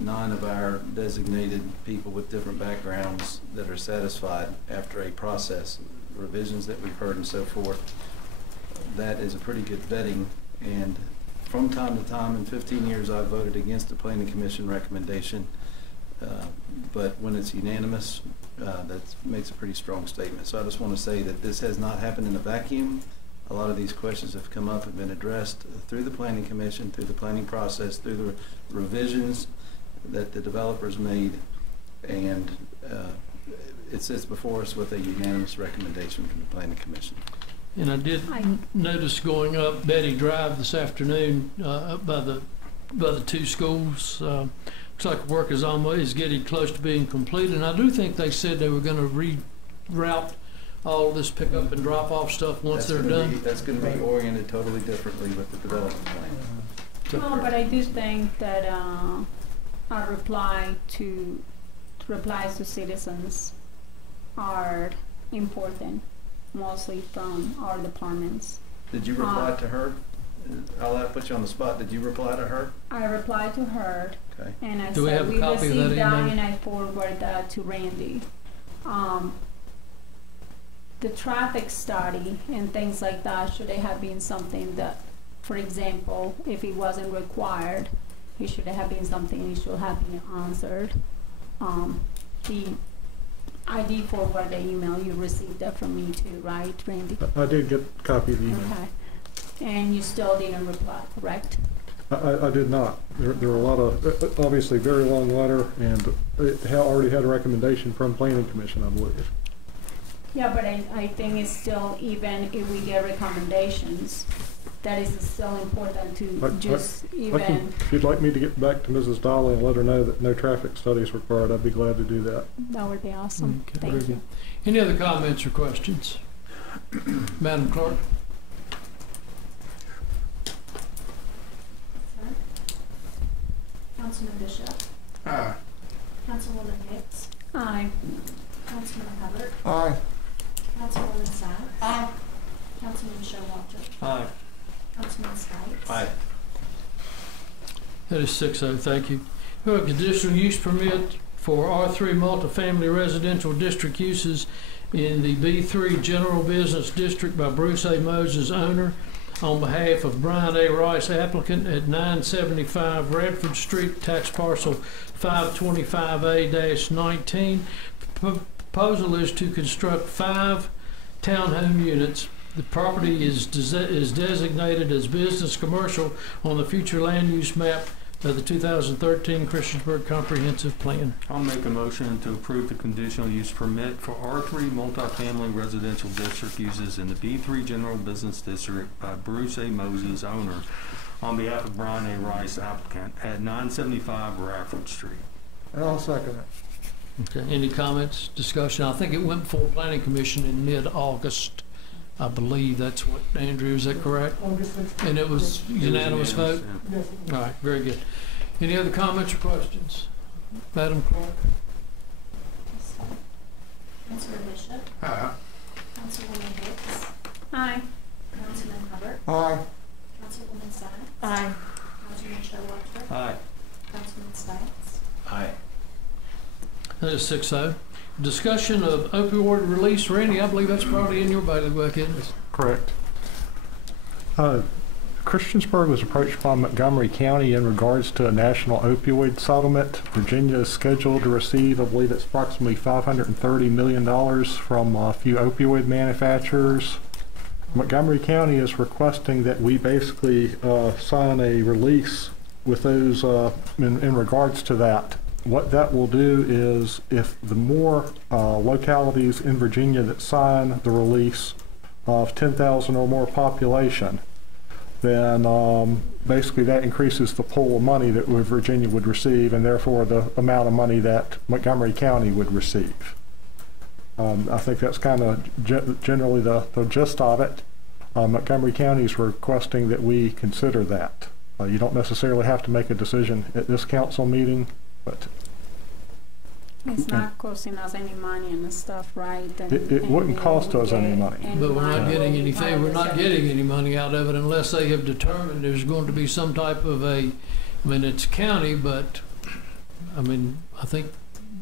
9 of our designated people with different backgrounds that are satisfied after a process, revisions that we've heard and so forth, that is a pretty good vetting. And from time to time, in 15 years, I've voted against the Planning Commission recommendation, but when it's unanimous, that makes a pretty strong statement. So I just want to say that this has not happened in a vacuum. A lot of these questions have come up and been addressed through the Planning Commission, through the planning process, through the revisions that the developers made, and it sits before us with a unanimous recommendation from the Planning Commission. And I did notice going up Betty Drive this afternoon, up by the 2 schools. Looks like work is getting close to being completed, and I do think they said they were going to reroute all this pickup and drop off stuff once they're done. That's going to be oriented totally differently with the development plan. No, but I do think that our replies to citizens are important, mostly from our departments. Did you reply to her? I'll have to put you on the spot. Did you reply to her? I replied to her, okay. And I Do we said have a we copy of that received that, email? and I forwarded that to Randy. The traffic study and things like that, should have been something that, for example, if it wasn't required, it should have been something that should have been answered. I did forward the email. You received that from me too, right, Randy? I did get a copy of the email. Okay. And you still didn't reply, correct? I did not. There were a lot of, obviously, very long letter, and it already had a recommendation from Planning Commission, I believe. Yeah, but I think it's still, even if we get recommendations, that is still important to If you'd like me to get back to Mrs. Dolly and let her know that no traffic study is required, I'd be glad to do that. That would be awesome. Okay, Thank very you. good. Any other comments or questions? Madam Clerk? Councilman Bishop, Aye. Councilwoman Hicks, Aye. Councilman Hubbard, Aye. Councilwoman Sykes. Aye. Councilman Showalter, Aye. Councilman Stipes. Aye. That is 6-0, thank you. We have a conditional use permit for R3 multifamily residential district uses in the B3 General Business District by Bruce A. Moses, owner, on behalf of Brian A. Rice, applicant, at 975 Radford Street, tax parcel 525A-19. Proposal is to construct 5 townhome units. The property is designated as business commercial on the future land use map of the 2013 Christiansburg Comprehensive Plan. I'll make a motion to approve the conditional use permit for R3 multifamily residential district uses in the B3 General Business District by Bruce A. Moses, owner, on behalf of Brian A. Rice, applicant, at 975 Radford Street. And I'll second it. Okay. Any comments, discussion? I think it went before Planning Commission in mid-August. I believe that's what, Andrew, is that correct? August 16th. And it was unanimous vote? Yes. All right, very good. Any other comments or questions? Madam Clerk? Yes, sir. Councilman Bishop, Aye. Councilwoman Hicks, Aye. Councilman Hubbard, Aye. Councilwoman Sykes. Aye. Councilman Showalter, Aye. Councilman Stipes. Aye. That is 6-0. Discussion of opioid release. Randy, I believe that's probably in your bailiwick, isn't it? Correct. Christiansburg was approached by Montgomery County in regards to a national opioid settlement. Virginia is scheduled to receive, I believe it's approximately $530 million from a few opioid manufacturers. Montgomery County is requesting that we basically sign a release with those in regards to that. What that will do is, if the more localities in Virginia that sign the release of 10,000 or more population, then basically that increases the pool of money that Virginia would receive, and therefore the amount of money that Montgomery County would receive. I think that's kind of generally the gist of it. Montgomery County is requesting that we consider that. You don't necessarily have to make a decision at this council meeting, but it's not costing us any money and stuff, right? It wouldn't cost us any money. But we're not getting anything, we're not getting any money out of it unless they have determined there's going to be some type of a, I mean, it's county, but, I mean, I think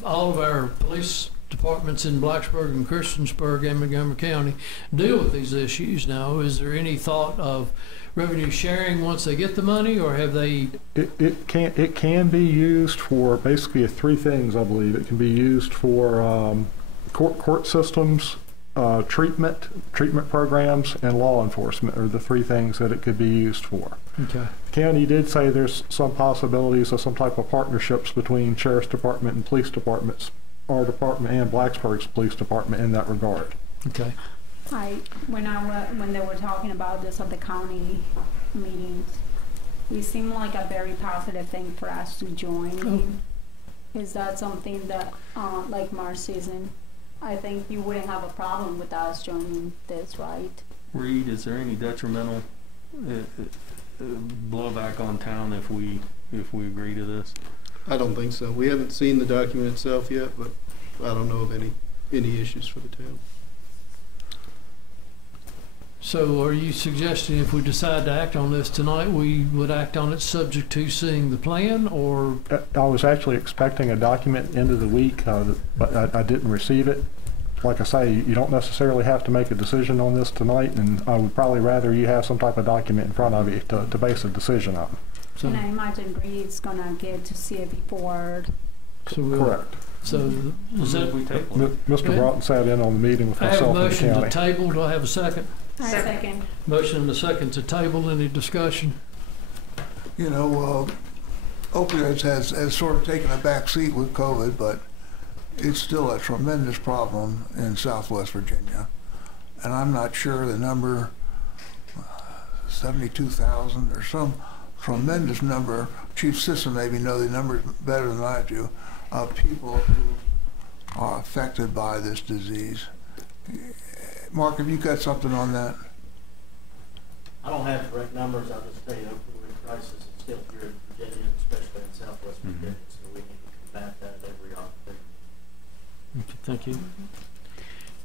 all of our police departments in Blacksburg and Christiansburg and Montgomery County deal with these issues now. Is there any thought of revenue sharing once they get the money, or have they? It can be used for basically three things, I believe. It can be used for court systems, treatment programs, and law enforcement are the three things that it could be used for. Okay. The county did say there's some possibilities of some type of partnerships between sheriff's department and police departments, our department and Blacksburg's police department in that regard. Okay. When they were talking about this at the county meetings, it seemed like a very positive thing for us to join. Is that something that, like Mark season, I think you wouldn't have a problem with us joining this, right? Reed, is there any detrimental blowback on town if we agree to this? I don't think so. We haven't seen the document itself yet, but I don't know of any issues for the town. So are you suggesting if we decide to act on this tonight, we would act on it subject to seeing the plan, or? I was actually expecting a document end of the week, but I didn't receive it. Like I say, you don't necessarily have to make a decision on this tonight, and I would probably rather you have some type of document in front of you to base a decision on. So, and I imagine Reed's gonna get to see it before. So correct. So is that we table it? Mr. Broughton sat in on the meeting with myself and the county. I have a motion to table. Do I have a second? I second. Motion and a second to table. Any discussion? You know, opioids has sort of taken a back seat with COVID, but it's still a tremendous problem in Southwest Virginia. And I'm not sure the number, 72,000 or some tremendous number, Chief Sisson maybe know the numbers better than I do, of people who are affected by this disease. Mark, have you got something on that? I don't have direct numbers. I'll just tell you, opioid crisis is still here in Virginia, especially in Southwest Virginia, so we need to combat that at every opportunity. Okay, thank you.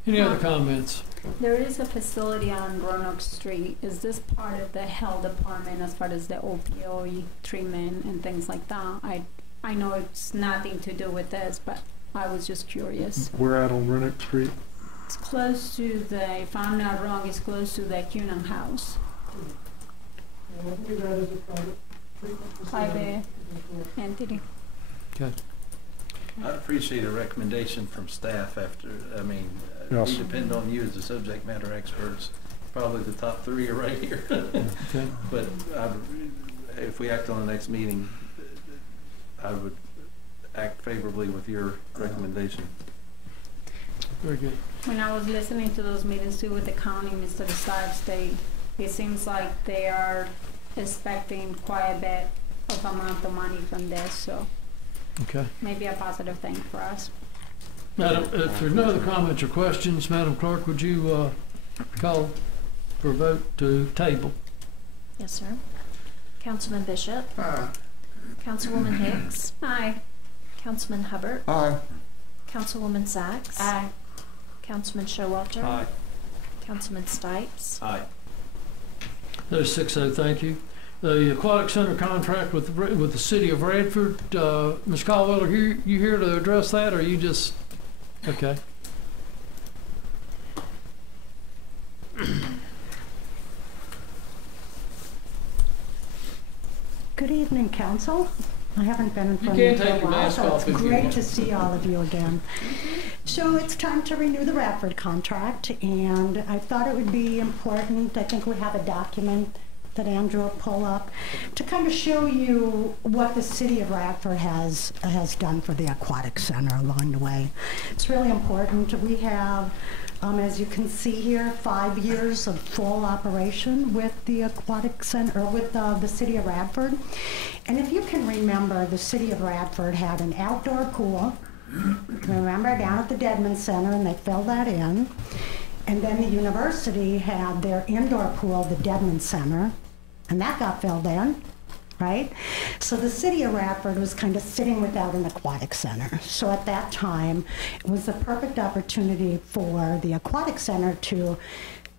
Any other comments? There is a facility on Roanoke Street. Is this part of the health department as far as the opioid treatment and things like that? I know it's nothing to do with this, but I was just curious. We're out on Roanoke Street. It's close to the, if I'm not wrong, it's close to the Cunham house. I believe that is a private treatment facility. Private entity. Okay. I'd appreciate a recommendation from staff after, I mean, yes. We depend on you as the subject matter experts. Probably the top three are right here. Okay. But if we act on the next meeting, I would act favorably with your recommendation. Very good. When I was listening to those meetings too with the county, Mr. DeSarve, it seems like they are expecting quite a bit of amount of money from this, so okay. Maybe a positive thing for us. Madam, if there are no other comments or questions, Madam Clerk, would you call for a vote to table? Yes, sir. Councilman Bishop. Aye. Councilwoman Hicks. Aye. Councilman Hubbard. Aye. Councilwoman Sachs. Aye. Councilman Showalter. Aye. Councilman Stipes. Aye. There's 6-0, thank you. The Aquatic Center contract with the City of Radford, Ms. Caldwell, are you here to address that, or are you just, okay? evening, council. I haven't been in front You of can you take for a your while, mask so off it's if you great want. to see all of you again. So it's time to renew the Radford contract, and I thought it would be important, I think we have a document that Andrew will pull up, to kind of show you what the city of Radford has done for the Aquatic Center along the way. It's really important. We have, as you can see here, 5 years of full operation with the Aquatic Center, or with the city of Radford. And if you can remember, the city of Radford had an outdoor pool, remember, down at the Dedman Center, and they filled that in. And then the university had their indoor pool, the Dedman Center, and that got filled in, right? So the city of Radford was kind of sitting without an aquatic center. So at that time, it was the perfect opportunity for the aquatic center to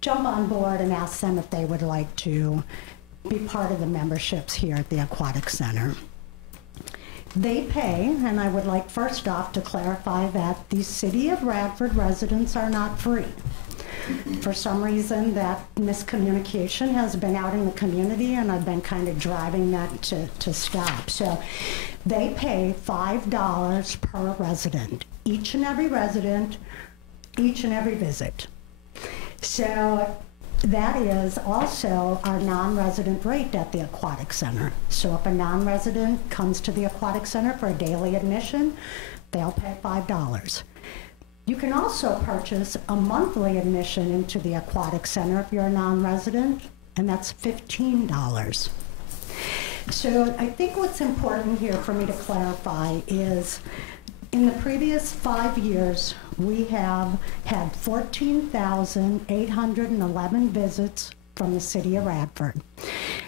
jump on board and ask them if they would like to be part of the memberships here at the aquatic center. They pay, and I would like first off to clarify that the city of Radford residents are not free. For some reason, that miscommunication has been out in the community, and I've been kind of driving that to stop. So they pay $5 per resident, each and every resident, each and every visit. So that is also our non-resident rate at the Aquatic Center. So if a non-resident comes to the Aquatic Center for a daily admission, they'll pay $5. You can also purchase a monthly admission into the Aquatic Center if you're a non-resident, and that's $15. So I think what's important here for me to clarify is, in the previous 5 years, we have had 14,811 visits from the city of Radford.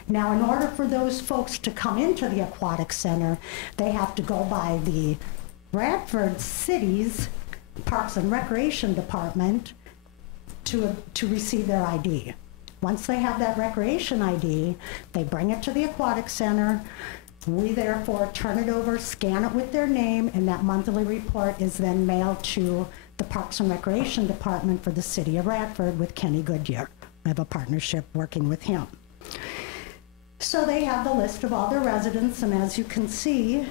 Now, in order for those folks to come into the Aquatic Center, they have to go by the Radford City's Parks and Recreation Department to receive their ID. Once they have that recreation ID, they bring it to the Aquatic Center. We therefore turn it over, scan it with their name, and that monthly report is then mailed to the Parks and Recreation Department for the city of Radford with Kenny Goodyear. I have a partnership working with him. So they have the list of all their residents, and as you can see,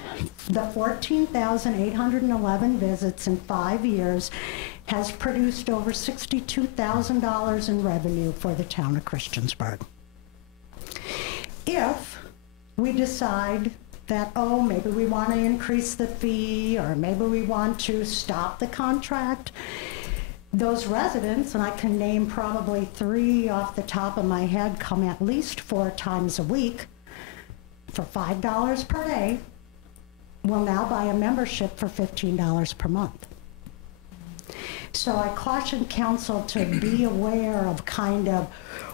the 14,811 visits in 5 years has produced over $62,000 in revenue for the town of Christiansburg. If we decide that, oh, maybe we want to increase the fee, or maybe we want to stop the contract, those residents, and I can name probably 3 off the top of my head, come at least 4 times a week for $5 per day, will now buy a membership for $15 per month. So I caution council to be aware of kind of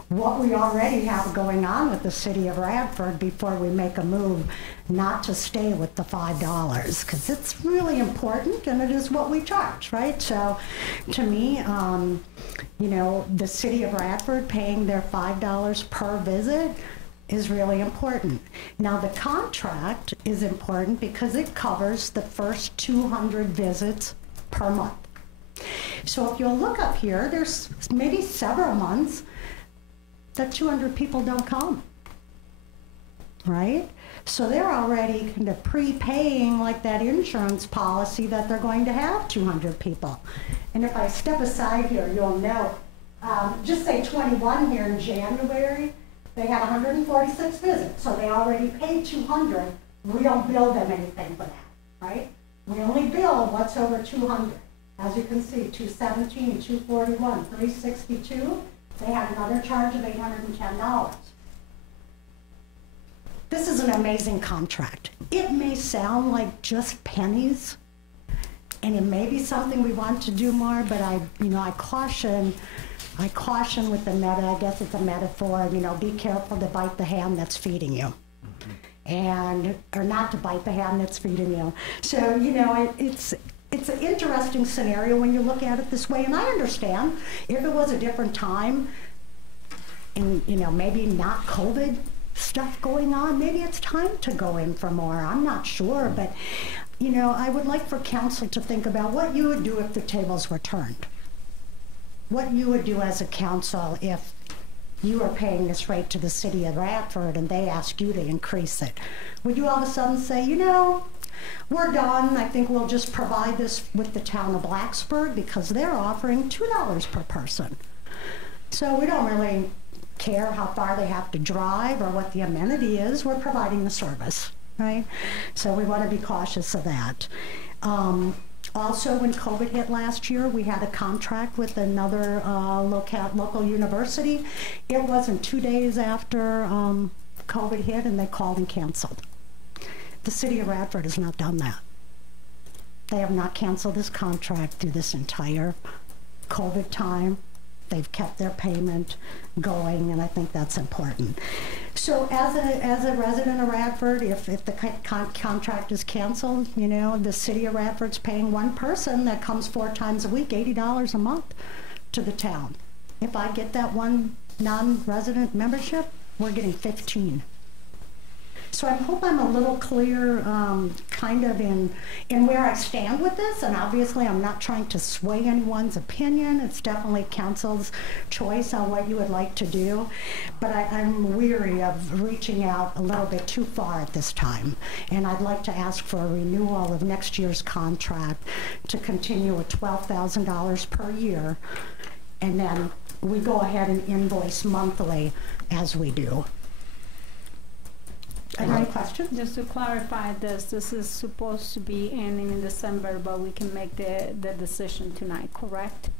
what we already have going on with the city of Radford before we make a move not to stay with the $5, because it's really important and it is what we charge, right? So to me, you know, the city of Radford paying their $5 per visit is really important. Now the contract is important because it covers the first 200 visits per month. So if you'll look up here, there's maybe several months that 200 people don't come, right? So they're already kind of prepaying like that insurance policy that they're going to have 200 people. And if I step aside here, you'll note, just say 21 here in January, they had 146 visits, so they already paid 200. We don't bill them anything for that, right? We only bill what's over 200. As you can see, 217, 241, 362. They had another charge of $810. This is an amazing contract. It may sound like just pennies, and it may be something we want to do more, but I caution with the meta, I guess it's a metaphor, be careful to bite the hand that's feeding you. Or not to bite the hand that's feeding you. So, it's an interesting scenario when you look at it this way, and I understand if it was a different time and, maybe not COVID stuff going on, maybe it's time to go in for more. I'm not sure, but, I would like for council to think about what you would do if the tables were turned. What you would do as a council if you are paying this rate to the city of Radford and they ask you to increase it, would you all of a sudden say, you know, we're done, I think we'll just provide this with the town of Blacksburg because they're offering $2 per person. So we don't really care how far they have to drive or what the amenity is, we're providing the service, right? So we want to be cautious of that. Also, when COVID hit last year, we had a contract with another local university. It wasn't 2 days after COVID hit and they called and canceled. The city of Radford has not done that. They have not canceled this contract through this entire COVID time. They've kept their payment going, and I think that's important. So as a resident of Radford, if the contract is canceled, you know, the city of Radford's paying one person that comes 4 times a week, $80 a month to the town. If I get that one non-resident membership, we're getting 15. So I hope I'm a little clear kind of in where I stand with this, and obviously I'm not trying to sway anyone's opinion. It's definitely council's choice on what you would like to do, but I'm weary of reaching out a little bit too far at this time, and I'd like to ask for a renewal of next year's contract to continue at $12,000 per year, and then we go ahead and invoice monthly as we do. Any questions? Just to clarify this is supposed to be ending in December, but we can make the decision tonight, correct?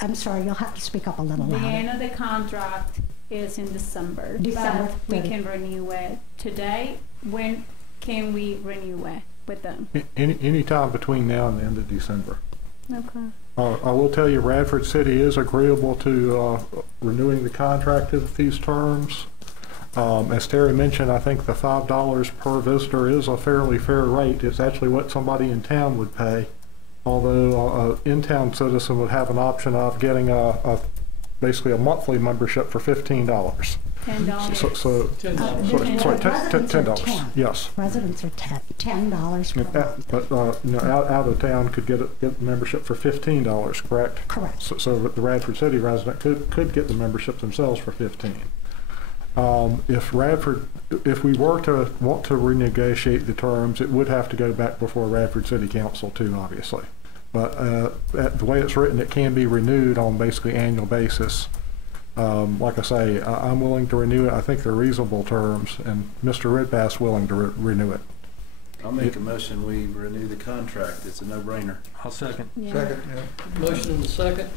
I'm sorry, you'll have to speak up a little louder. The end of the contract is in December. December But 30th. we can renew it today. When can we renew it with them? Any time between now and the end of December. Okay. I will tell you, Radford City is agreeable to renewing the contract at these terms. As Terry mentioned, I think the $5 per visitor is a fairly fair rate. It's actually what somebody in town would pay, although an in-town citizen would have an option of getting basically a monthly membership for $15. $10. So $10. Yes. Residents are $10 per month. But you know, out of town could get the membership for $15, correct? Correct. So the Radford City resident could get the membership themselves for $15. If we were to want to renegotiate the terms, it would have to go back before Radford City Council too, obviously. But the way it's written, it can be renewed on basically annual basis. Like I say, I'm willing to renew it. I think they're reasonable terms, and Mr. Redbass willing to renew it. I'll make a motion, we renew the contract. It's a no-brainer. I'll second. Yeah. Second, yeah. Motion and a second.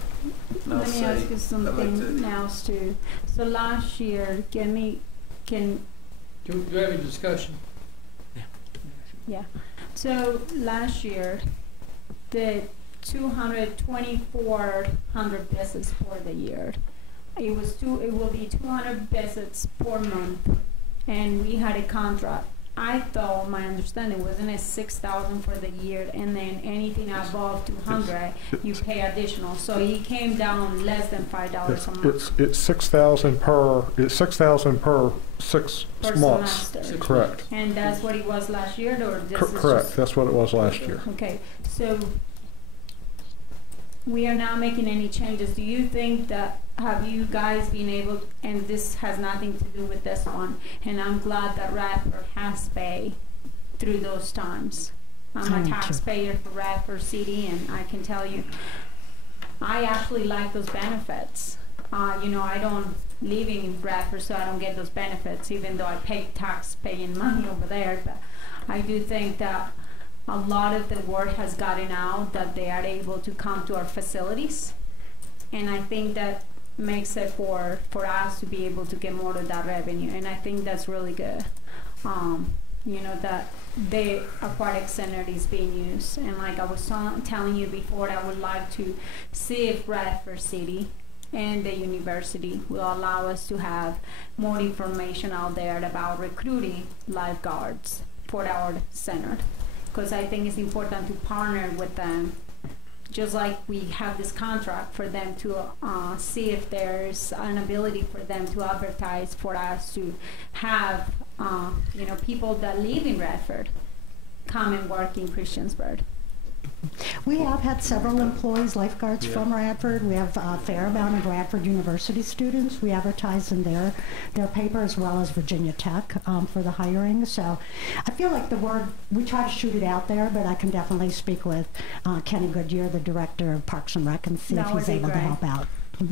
I'll Let me say, ask you something now, Stu. So last year, Do we have any discussion? yeah. So last year, the 2,400 visits for the year. It will be 200 visits per month, and we had a contract. I thought, my understanding, wasn't it 6,000 for the year, and then anything above 200, you pay additional. So it came down less than $5 a month. It's 6,000 per. It's 6,000 per 6 Per months. semester. Correct. And that's what it was last year, or this is Correct. just- That's what it was last year. Okay, so we are not making any changes. Do you think that, have you guys been able, and this has nothing to do with this one, and I'm glad that Radford has paid through those times. I'm a taxpayer for Radford City, and I can tell you, I actually like those benefits. You know, I don't live in Radford, so I don't get those benefits, even though I pay tax-paying money over there. But I do think that a lot of the word has gotten out that they are able to come to our facilities, and I think that makes it for us to be able to get more of that revenue, and I think that's really good. You know, that the aquatic center is being used, and like I was telling you before, I would like to see if Radford City and the university will allow us to have more information out there about recruiting lifeguards for our center, because I think it's important to partner with them, just like we have this contract, for them to see if there's an ability for them to advertise, for us to have you know, people that live in Radford come and work in Christiansburg. We have had several employees, lifeguards from Radford. We have a fair amount of Radford University students. We advertise in their paper as well as Virginia Tech for the hiring. So I feel like we try to shoot it out there, but I can definitely speak with Kenny Goodyear, the director of Parks and Rec, and see if he's able to help out.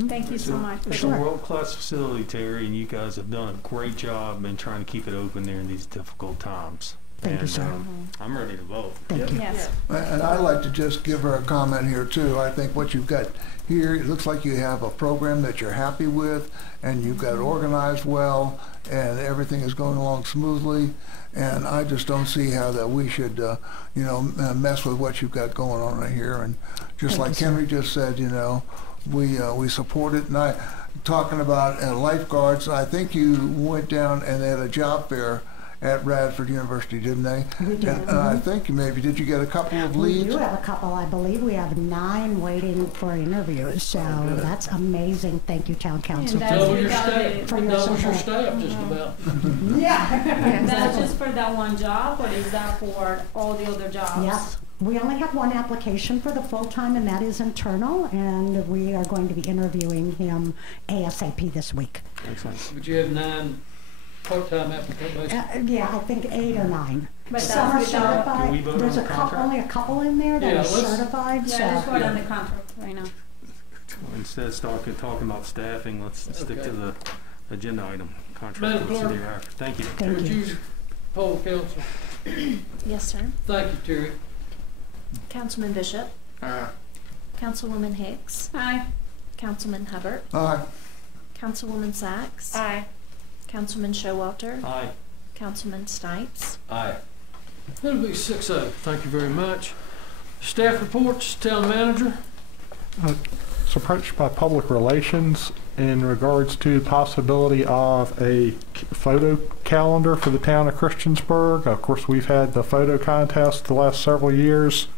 Thank you so much. It's a world-class facility, Terry, and you guys have done a great job in trying to keep it open there in these difficult times. Thank you, sir. I'm ready to vote. Thank you. Yes. And I'd like to just give her a comment here too. I think what you've got here, it looks like you have a program that you're happy with, and you've got it organized well, and everything is going along smoothly. And I just don't see how that we should, mess with what you've got going on right here. And just like Henry just said, we support it. And talking about lifeguards, I think you went down and they had a job fair at Radford University, didn't they? We did. And I think did you get a couple of leads? We do have a couple. I believe we have 9 waiting for interviews. So that's amazing. Thank you, Town Council. Double your staff, double your staff just about. Yeah. That's just for that one job, or is that for all the other jobs? Yes. We only have one application for the full-time, and that is internal, and we are going to be interviewing him ASAP this week. Excellent. But you have 9 part-time applications? Yeah, I think 8 or 9. But some are that's without- certified. Do we vote There's on the only a couple in there that Yeah, are let's- certified. Yeah, so. let's vote on the contract right now. Instead of talking about staffing, let's stick to the agenda item, contract Madam with the city Clerk. of Radford. Thank you. Thank Would you. you poll council? Yes, sir. Thank you, Terry. Councilman Bishop, Councilwoman Hicks, Aye. Councilman Hubbard, Aye. Councilwoman Sacks, Aye. Councilman Showalter, Aye. Councilman Stipes. Aye. That'll be 6-0. Thank you very much. Staff reports, town manager. It's approached by public relations in regards to possibility of a photo calendar for the town of Christiansburg. Of course, we've had the photo contest the last several years,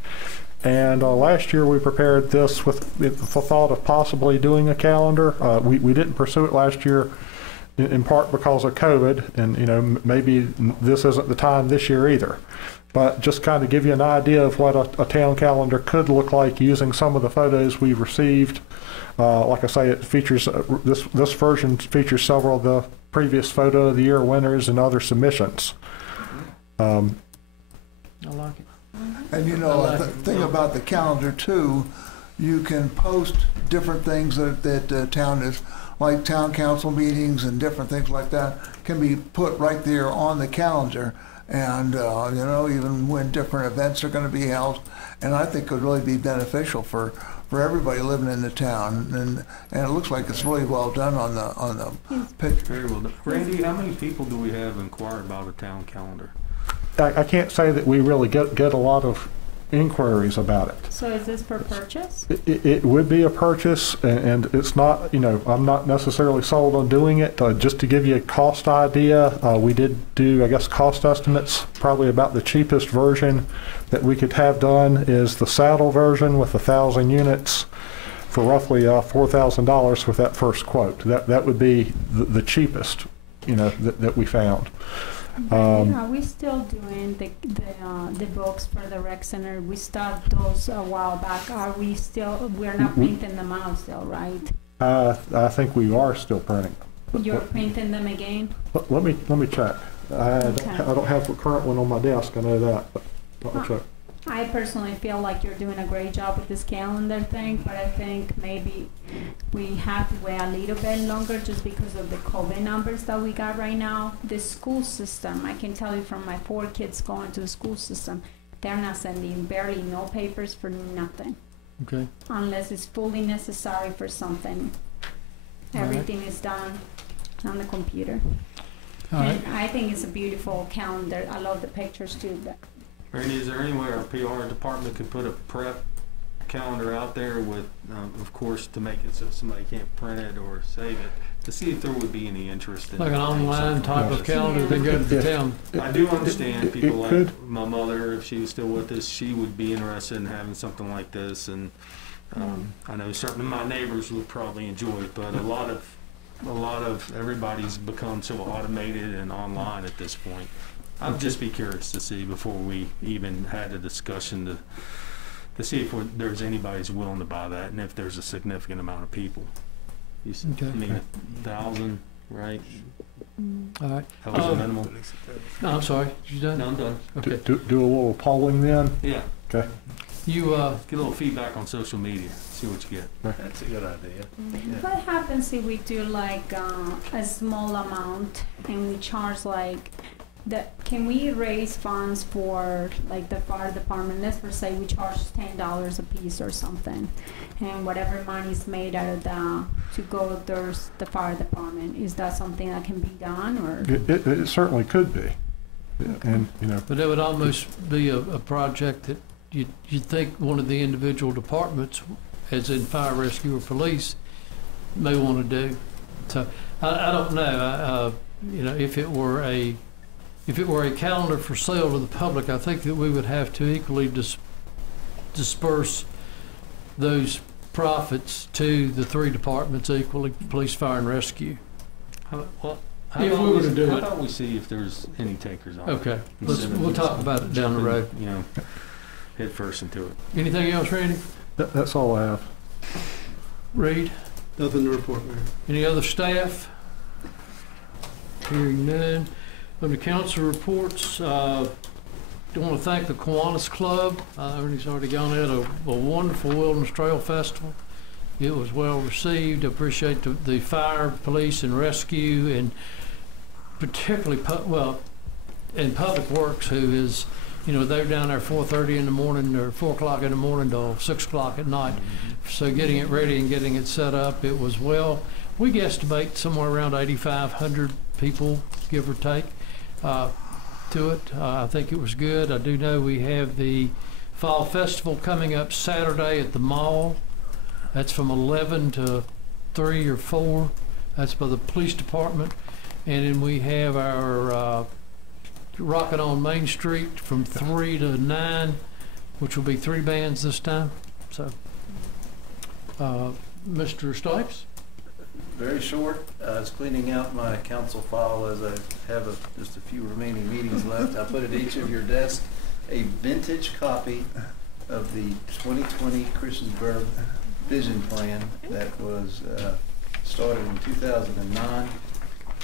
and last year we prepared this with the thought of possibly doing a calendar. We didn't pursue it last year in part because of COVID, and maybe this isn't the time this year either. But just kind of give you an idea of what a town calendar could look like using some of the photos we've received. Like I say, it features this version features several of the previous photo of the year winners and other submissions. I like it. And the thing about the calendar too, you can post different things that town is, like town council meetings and different things like that, can be put right there on the calendar. And, even when different events are going to be held. And I think it would really be beneficial for everybody living in the town. And it looks like it's really well done on the picture. Very well done. Randy, how many people do we have inquired about a town calendar? I can't say that we really get a lot of inquiries about it. So is this per purchase? It would be a purchase, and it's not, I'm not necessarily sold on doing it. Just to give you a cost idea, we did do, I guess, cost estimates. Probably about the cheapest version that we could have done is the saddle version with 1,000 units for roughly $4,000 with that first quote. That would be the cheapest, that we found. Are we still doing the books for the rec center? We started those a while back. We're not printing them out still, right? I think we are still printing them. You're printing them again? Let me check. I don't have the current one on my desk, I know that, but let me check. I personally feel like you're doing a great job with this calendar thing, but I think maybe we have to wait a little bit longer just because of the COVID numbers that we got right now. The school system, I can tell you from my 4 kids going to the school system, they're not sending barely no papers for nothing. Okay. Unless it's fully necessary for something. Everything is done on the computer. And I think it's a beautiful calendar. I love the pictures too. Randy, is there any way our PR department could put a prep calendar out there with, of course, to make it so somebody can't print it or save it, to see if there would be any interest in Like an online type of calendar that go to the town. I do understand people like my mother, if she was still with us, she would be interested in having something like this, and I know certain of my neighbors would probably enjoy it, but a lot of everybody's become so automated and online at this point. I'd just be curious to see before we even had a discussion to see if there's anybody who's willing to buy that, and if there's a significant amount of people. I mean, 1,000, right? All right. That was the minimum. No, I'm sorry. You done? No, I'm done. Okay. Do a little polling then? Yeah. Okay. You, get a little feedback on social media, see what you get. That's a good idea. What happens if we do like a small amount and we charge like can we raise funds for like the fire department? Let's for say we charge $10 a piece or something, and whatever money is made out of that to go towards the fire department. Is that something that can be done, or? It certainly could be. And, you know. but that would almost be a project that you'd think one of the individual departments, as in fire, rescue, or police, may want to do. So I don't know. You know, if it were a calendar for sale to the public, I think that we would have to equally disperse those profits to the three departments equally, police, fire, and rescue. How If we were to do how it. about we see if there's any takers on it? Okay, we'll talk about it down the road. You know, head first into it. Anything else, Randy? That's all I have. Reed? Nothing to report, Mayor. Any other staff? Hearing none. Under council reports, I want to thank the Kiwanis Club. Ernie's already gone out a wonderful Wilderness Trail Festival. It was well received. I appreciate the fire, police, and rescue, and particularly, and Public Works, who is, you know, they're down there 4:30 in the morning or 4 o'clock in the morning till 6 o'clock at night. So getting it ready and getting it set up, it was well. We guesstimate somewhere around 8,500 people, give or take, to it. I think it was good. I do know we have the Fall Festival coming up Saturday at the mall. That's from 11 to 3 or 4. That's by the police department. And then we have our Rockin' on Main Street from 3 to 9, which will be 3 bands this time. So, Mr. Stipes? Very short. I was cleaning out my council file as I have just a few remaining meetings left. I put at each of your desks a vintage copy of the 2020 Christiansburg Vision Plan that was started in 2009,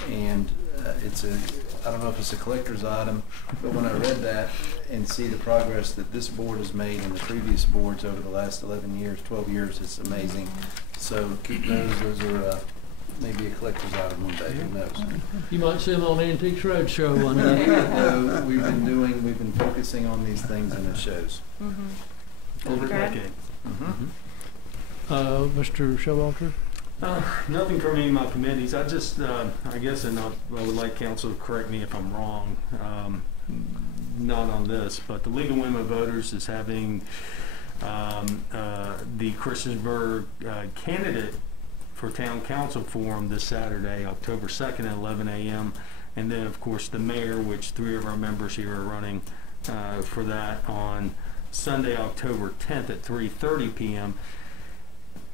and I don't know if it's a collector's item, but when I read that and see the progress that this board has made and the previous boards over the last 11 years, 12 years, it's amazing. So keep those are maybe a collector's item one day, who knows? You might see them on Antiques Roadshow one day. No, we've been focusing on these things and it shows. Over a decade. Mr. Showalter? Nothing from any of my committees. I just, I guess, and I would like council to correct me if I'm wrong, not on this, but the League of Women Voters is having the Christiansburg candidate for town council forum this Saturday, October 2nd at 11 a.m. And then, of course, the mayor, which 3 of our members here are running for that on Sunday, October 10th at 3:30 p.m.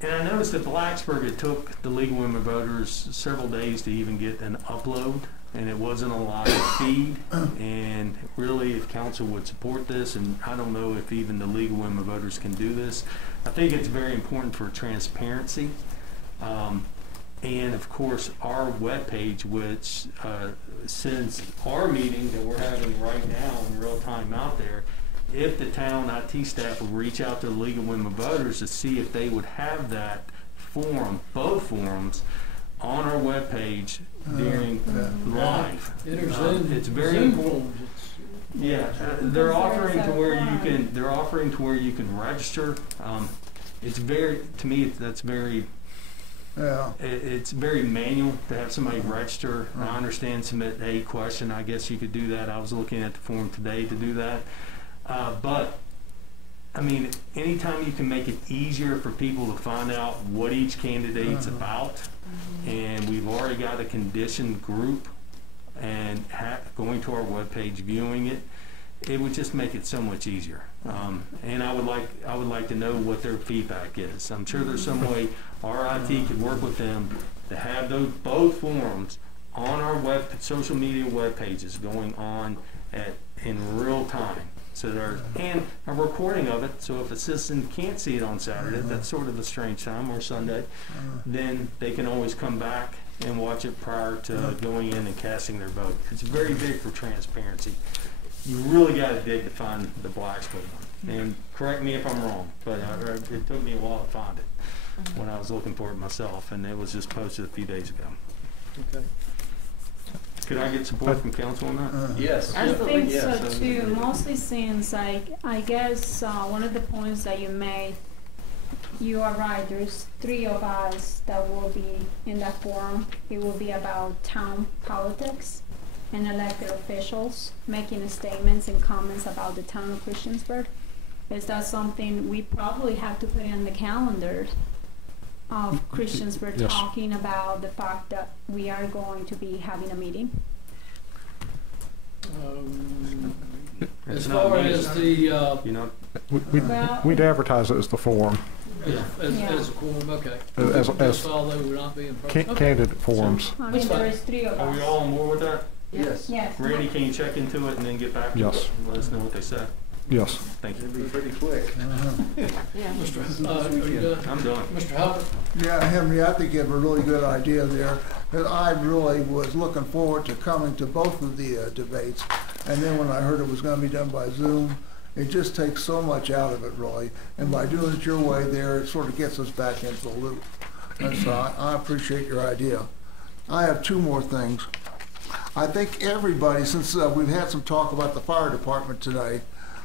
And I noticed that Blacksburg, it took the League of Women Voters several days to even get an upload, and it wasn't a live feed. And really, if council would support this, and I don't know if even the League of Women Voters can do this, I think it's very important for transparency. And of course, our webpage, which sends our meeting that we're having right now in real time out there, if the town IT staff would reach out to the League of Women Voters to see if they would have that forum, both forums, on our webpage during live. It's very important. Yeah, they're offering to where you can. They're offering to where you can register. It's very, to me, that's very. Yeah. It's very manual to have somebody register. I understand submit a question. I guess you could do that. I was looking at the form today to do that. But, I mean, anytime you can make it easier for people to find out what each candidate's about, and we've already got a conditioned group, and going to our webpage, viewing it, it would just make it so much easier. And I would like to know what their feedback is. I'm sure there's some way our IT could work with them to have those both forums on our social media web pages going on in real time. So and a recording of it, so if a citizen can't see it on Saturday, that's sort of a strange time, or Sunday, then they can always come back and watch it prior to going in and casting their vote. It's very big for transparency. You really got to dig to find the black screen. And correct me if I'm wrong, but it took me a while to find it when I was looking for it myself, and it was just posted a few days ago. Okay. Could I get support from council on that? Yes. I think so Yes. too, mostly since I guess one of the points that you made, you are right, there's 3 of us that will be in that forum. It will be about town politics and elected officials making statements and comments about the town of Christiansburg. Is that something we probably have to put in the calendar of Christiansburg, Yes. talking about the fact that we are going to be having a meeting? As far as the, We'd advertise it as the forum, as a quorum, okay. As- Just although we're not being. candidate forums. I mean, there is 3 of us. Are we all on board with that? Yes. Yes. Randy, can you check into it and then get back to Yes. us and let us know what they said? Yes. Thank you. It'll be pretty quick. Mr. Are you done? I'm done. Mr. Hubbard? Yeah, Henry, I think you have a really good idea there. And I really was looking forward to coming to both of the debates. And then when I heard it was going to be done by Zoom, it just takes so much out of it, really. And by doing it your way there, it sort of gets us back into the loop. And so I appreciate your idea. I have 2 more things. I think everybody, since we've had some talk about the fire department today,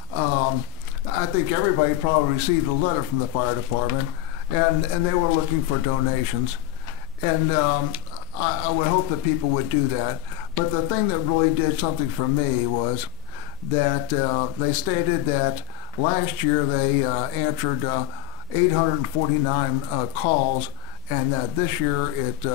I think everybody probably received a letter from the fire department, and they were looking for donations. And I would hope that people would do that. But the thing that really did something for me was that they stated that last year they answered 849 calls, and that this year it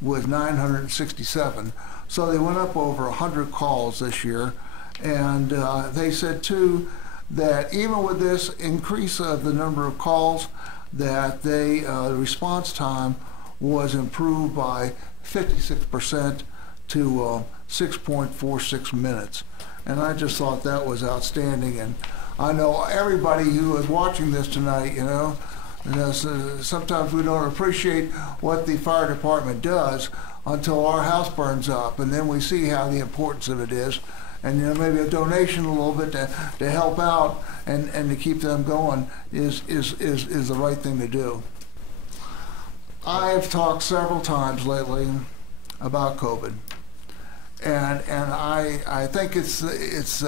was 967. So they went up over 100 calls this year. And they said too that even with this increase of the number of calls, that the response time was improved by 56% to 6.46 minutes. And I just thought that was outstanding. And I know everybody who is watching this tonight, sometimes we don't appreciate what the fire department does until our house burns up, and then we see how the importance of it is. And maybe a donation a little bit to help out and to keep them going is the right thing to do. I've talked several times lately about COVID, and I think it's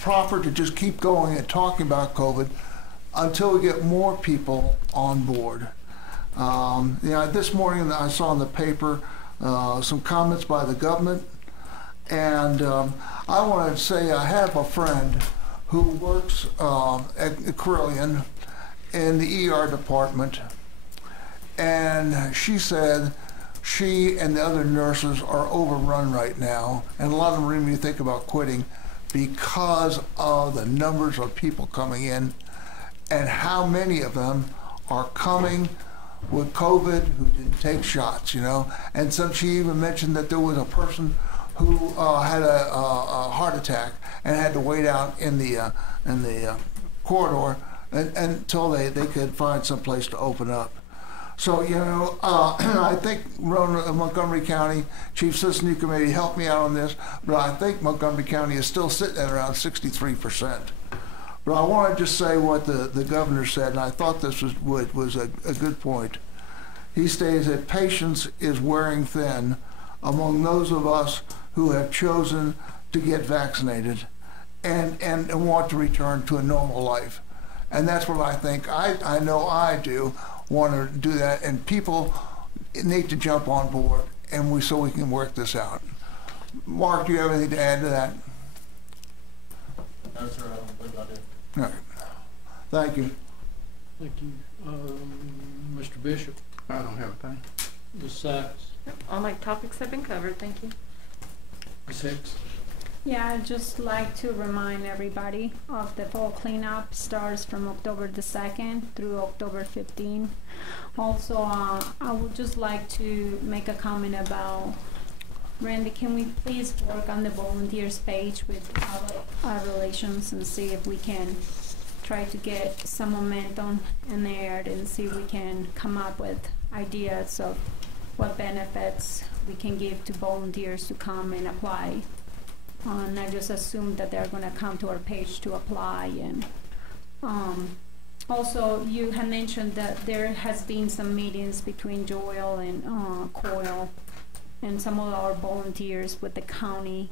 proper to just keep going and talking about COVID until we get more people on board. This morning I saw in the paper some comments by the government. And I want to say I have a friend who works at Carillion in the ER department, and she said she and the other nurses are overrun right now, and a lot of them are even think about quitting because of the numbers of people coming in and how many of them are coming with COVID who didn't take shots, And she even mentioned that there was a person who had a heart attack and had to wait out in the corridor until they could find some place to open up. So, I think Montgomery County, Chief Sisson, you can maybe help me out on this, but I think Montgomery County is still sitting at around 63%. But I want to just say what the governor said, and I thought this was a good point. He states that patience is wearing thin among those of us who have chosen to get vaccinated and want to return to a normal life. And that's what I think. I know I do want to do that, and people need to jump on board, and so we can work this out. Mark, do you have anything to add to that? No, sir, I don't believe I do. All right. Thank you. Thank you. Mr. Bishop? I don't have a thing. Ms. Sachs? All my topics have been covered, thank you. Ms. Hicks? Yeah, I'd just like to remind everybody of the fall cleanup starts from October the 2nd through October 15th. Also, I would just like to make a comment about Randy, can we please work on the volunteers page with our relations and see if we can try to get some momentum in there and see if we can come up with ideas of what benefits we can give to volunteers to come and apply. And I just assume that they're gonna come to our page to apply. And also, you had mentioned that there has been some meetings between Joel and Coyle and some of our volunteers with the county.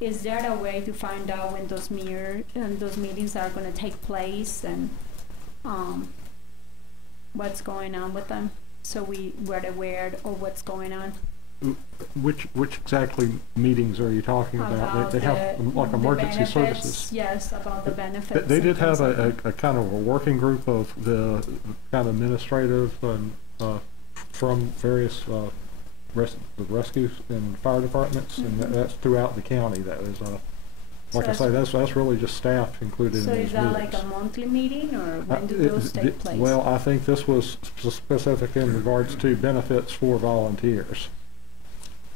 Is there a way to find out when those meetings are going to take place and what's going on with them, so we're aware of what's going on? Which exactly meetings are you talking about? They have like emergency services. Yes, about the benefits. They did have a kind of a working group of the kind of administrative and from various the rescue and fire departments, and that's throughout the county. That is, like I say, that's really just staff included in those meetings. So is that like a monthly meeting, or when do those take place? Well, I think this was specific in regards to benefits for volunteers.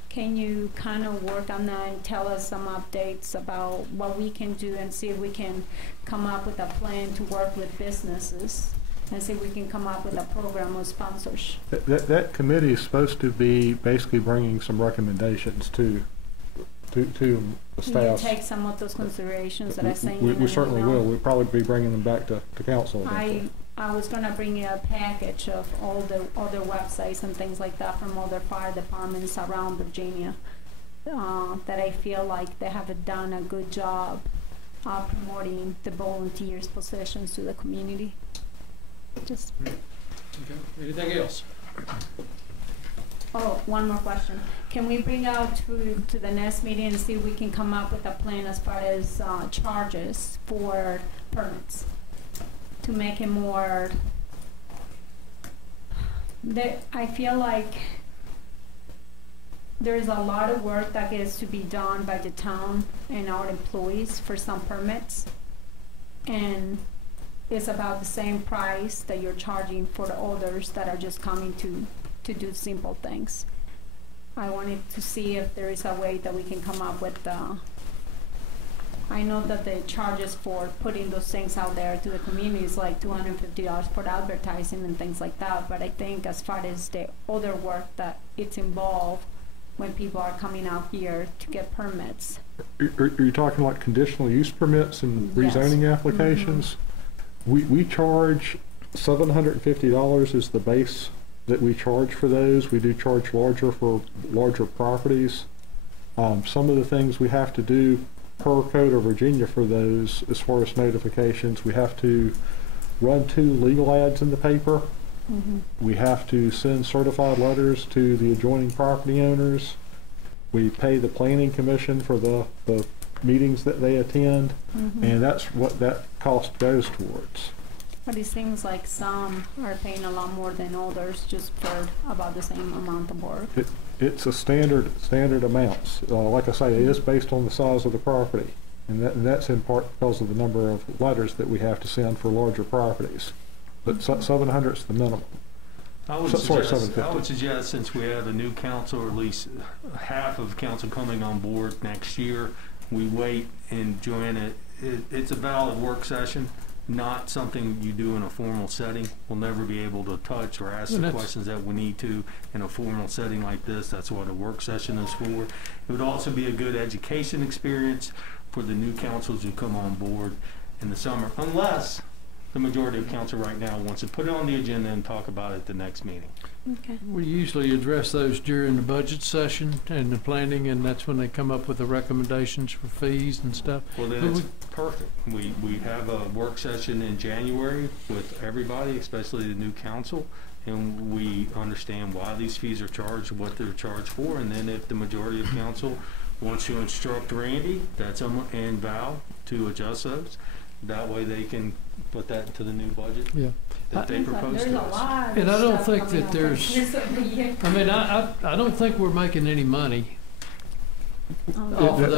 Can you kind of work on that and tell us some updates about what we can do and see if we can come up with a plan to work with businesses and see if we can come up with a program of sponsors? That committee is supposed to be basically bringing some recommendations to the staff. Will you take some of those considerations that I sent you? We certainly will. We'll probably be bringing them back to council. I was going to bring you a package of all the other websites and things like that from other fire departments around Virginia that I feel like they have done a good job of promoting the volunteers' positions to the community. Just. Okay. Anything else? Oh, one more question. Can we bring out to the next meeting and see if we can come up with a plan as far as charges for permits to make it more? I feel like there's a lot of work that gets to be done by the town and our employees for some permits, and it's about the same price that you're charging for the others that are just coming to do simple things. I wanted to see if there is a way that we can come up with I know that the charges for putting those things out there to the community is like $250 for advertising and things like that, but I think as far as the other work that it's involved when people are coming out here to get permits. Are you talking like conditional use permits and rezoning applications? Mm-hmm. We charge $750 is the base that we charge for those. We do charge larger for larger properties. Some of the things we have to do per code of Virginia for those, as far as notifications, we have to run 2 legal ads in the paper. Mm-hmm. We have to send certified letters to the adjoining property owners. We pay the planning commission for the meetings that they attend, mm-hmm. and that's what that cost goes towards. But it seems like some are paying a lot more than others just for about the same amount of work. It's a standard amounts. Like I say, it is based on the size of the property, and that's in part because of the number of letters that we have to send for larger properties. But 700 is the minimum. I would suggest, since we have a new council, or at least half of council coming on board next year, we wait. And Joanna, it's a valid work session, not something you do in a formal setting. We'll never be able to touch or ask the questions that we need to in a formal setting like this. That's what a work session is for. It would also be a good education experience for the new councils who come on board in the summer, unless the majority of council right now wants to put it on the agenda and talk about it at the next meeting. Okay. We usually address those during the budget session and the planning, and that's when they come up with the recommendations for fees and stuff. Well, then it's perfect. We have a work session in January with everybody, especially the new council, and we understand why these fees are charged, what they're charged for, and then if the majority of council wants to instruct Randy and Val to adjust those, that way they can put that into the new budget that they propose to us. And I don't think that there's, I mean, I don't think we're making any money off of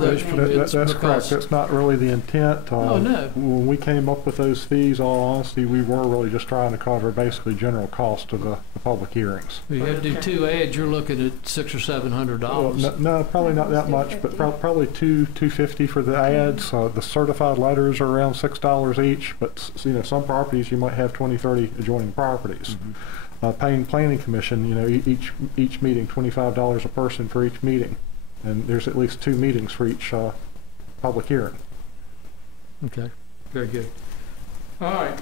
those permits. That's correct. because- That's not really the intent. Oh, no. When we came up with those fees, all honesty, we were really just trying to cover basically general cost of the public hearings. You had to do 2 ads, you're looking at $600 or $700. No, probably not that much, but probably $250 for the ads. The certified letters are around $6 each, but some properties you might have 20, 30 adjoining properties. Paying planning commission, each meeting, $25 a person for each meeting. And there's at least 2 meetings for each public hearing. Okay, very good. All right.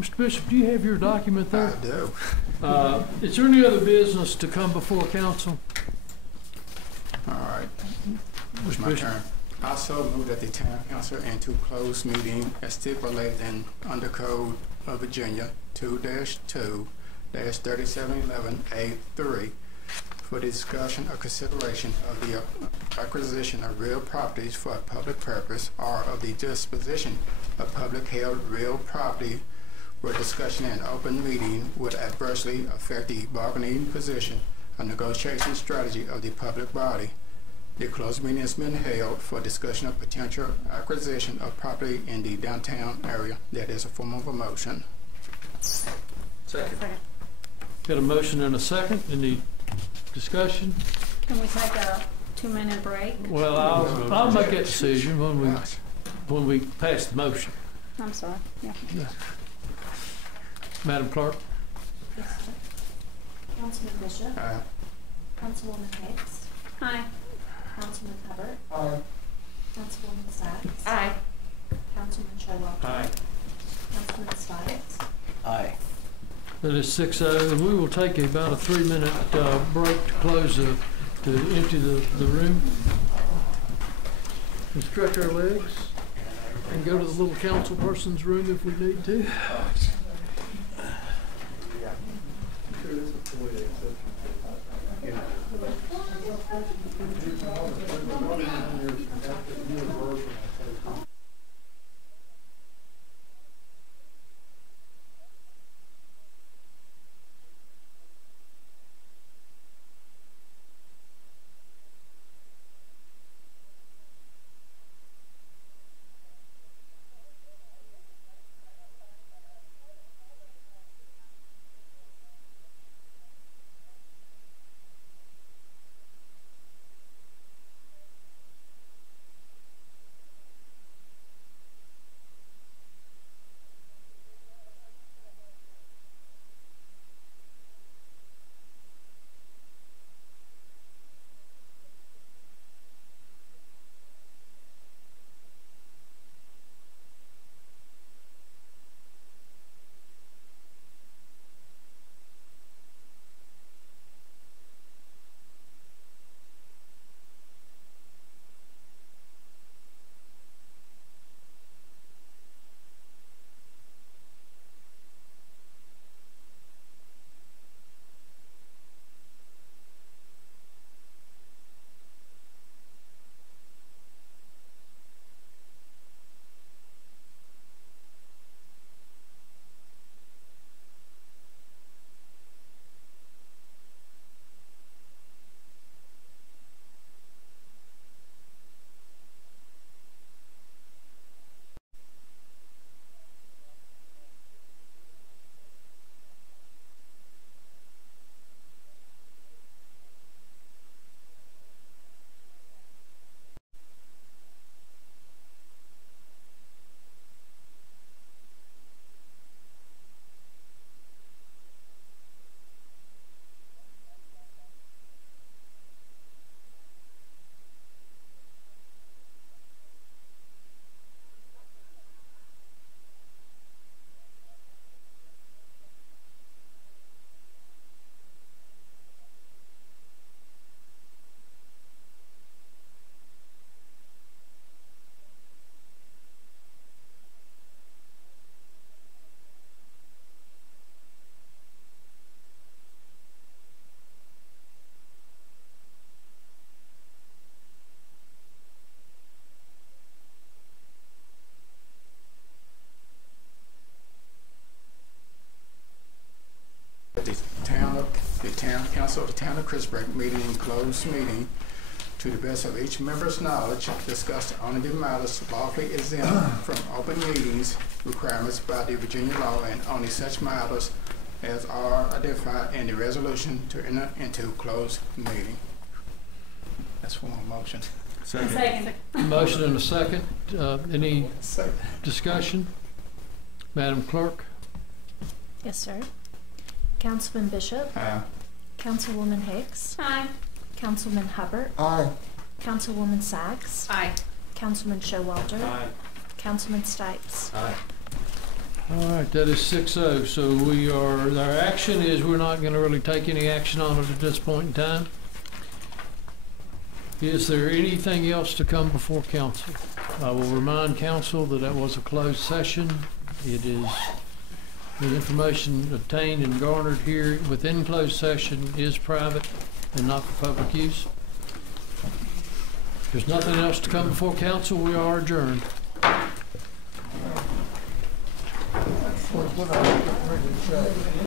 Mr. Bishop, do you have your document there? I do. Is there any other business to come before council? All right. It's Mr. my Bishop? turn. I also move that the town council into closed meeting as stipulated in under Code of Virginia 2-2-3711A3 for discussion or consideration of the acquisition of real properties for a public purpose or of the disposition of public held real property where discussion in an open meeting would adversely affect the bargaining position or negotiation strategy of the public body. The closed meeting has been held for discussion of potential acquisition of property in the downtown area. That is a form of a motion. Second. Got a motion and a second. Any discussion? Can we take a 2-minute break? Well, I'll make that decision when we pass the motion. I'm sorry. Yeah. Madam Clerk? Yes, sir. Councilman Bishop. Aye. Councilwoman Hicks. Hi. Councilman Hubbard. Aye. Councilwoman Sacks. Aye. Councilman Showalter. Aye. Councilman Stites. Aye. That is 6:00, and we will take about a 3-minute break to close to empty the room. And stretch our legs and go to the little council person's room if we need to. The town of the town council of the town of Christiansburg meeting in closed meeting to the best of each member's knowledge, discuss only the matters lawfully exempt from open meetings requirements by the Virginia law and only such matters as are identified in the resolution to enter into closed meeting. That's one motion. Second. Motion and a second. Any discussion? Madam Clerk? Yes, sir. Councilman Bishop. Aye. Councilwoman Hicks. Aye. Councilman Hubbard. Aye. Councilwoman Sachs. Aye. Councilman Showalter. Aye. Councilman Stipes. Aye. All right, that is 6-0. So our action is we're not going to really take any action on it at this point in time. Is there anything else to come before council? I will remind council that that was a closed session. It is, the information obtained and garnered here within closed session is private and not for public use. If there's nothing else to come before council, we are adjourned.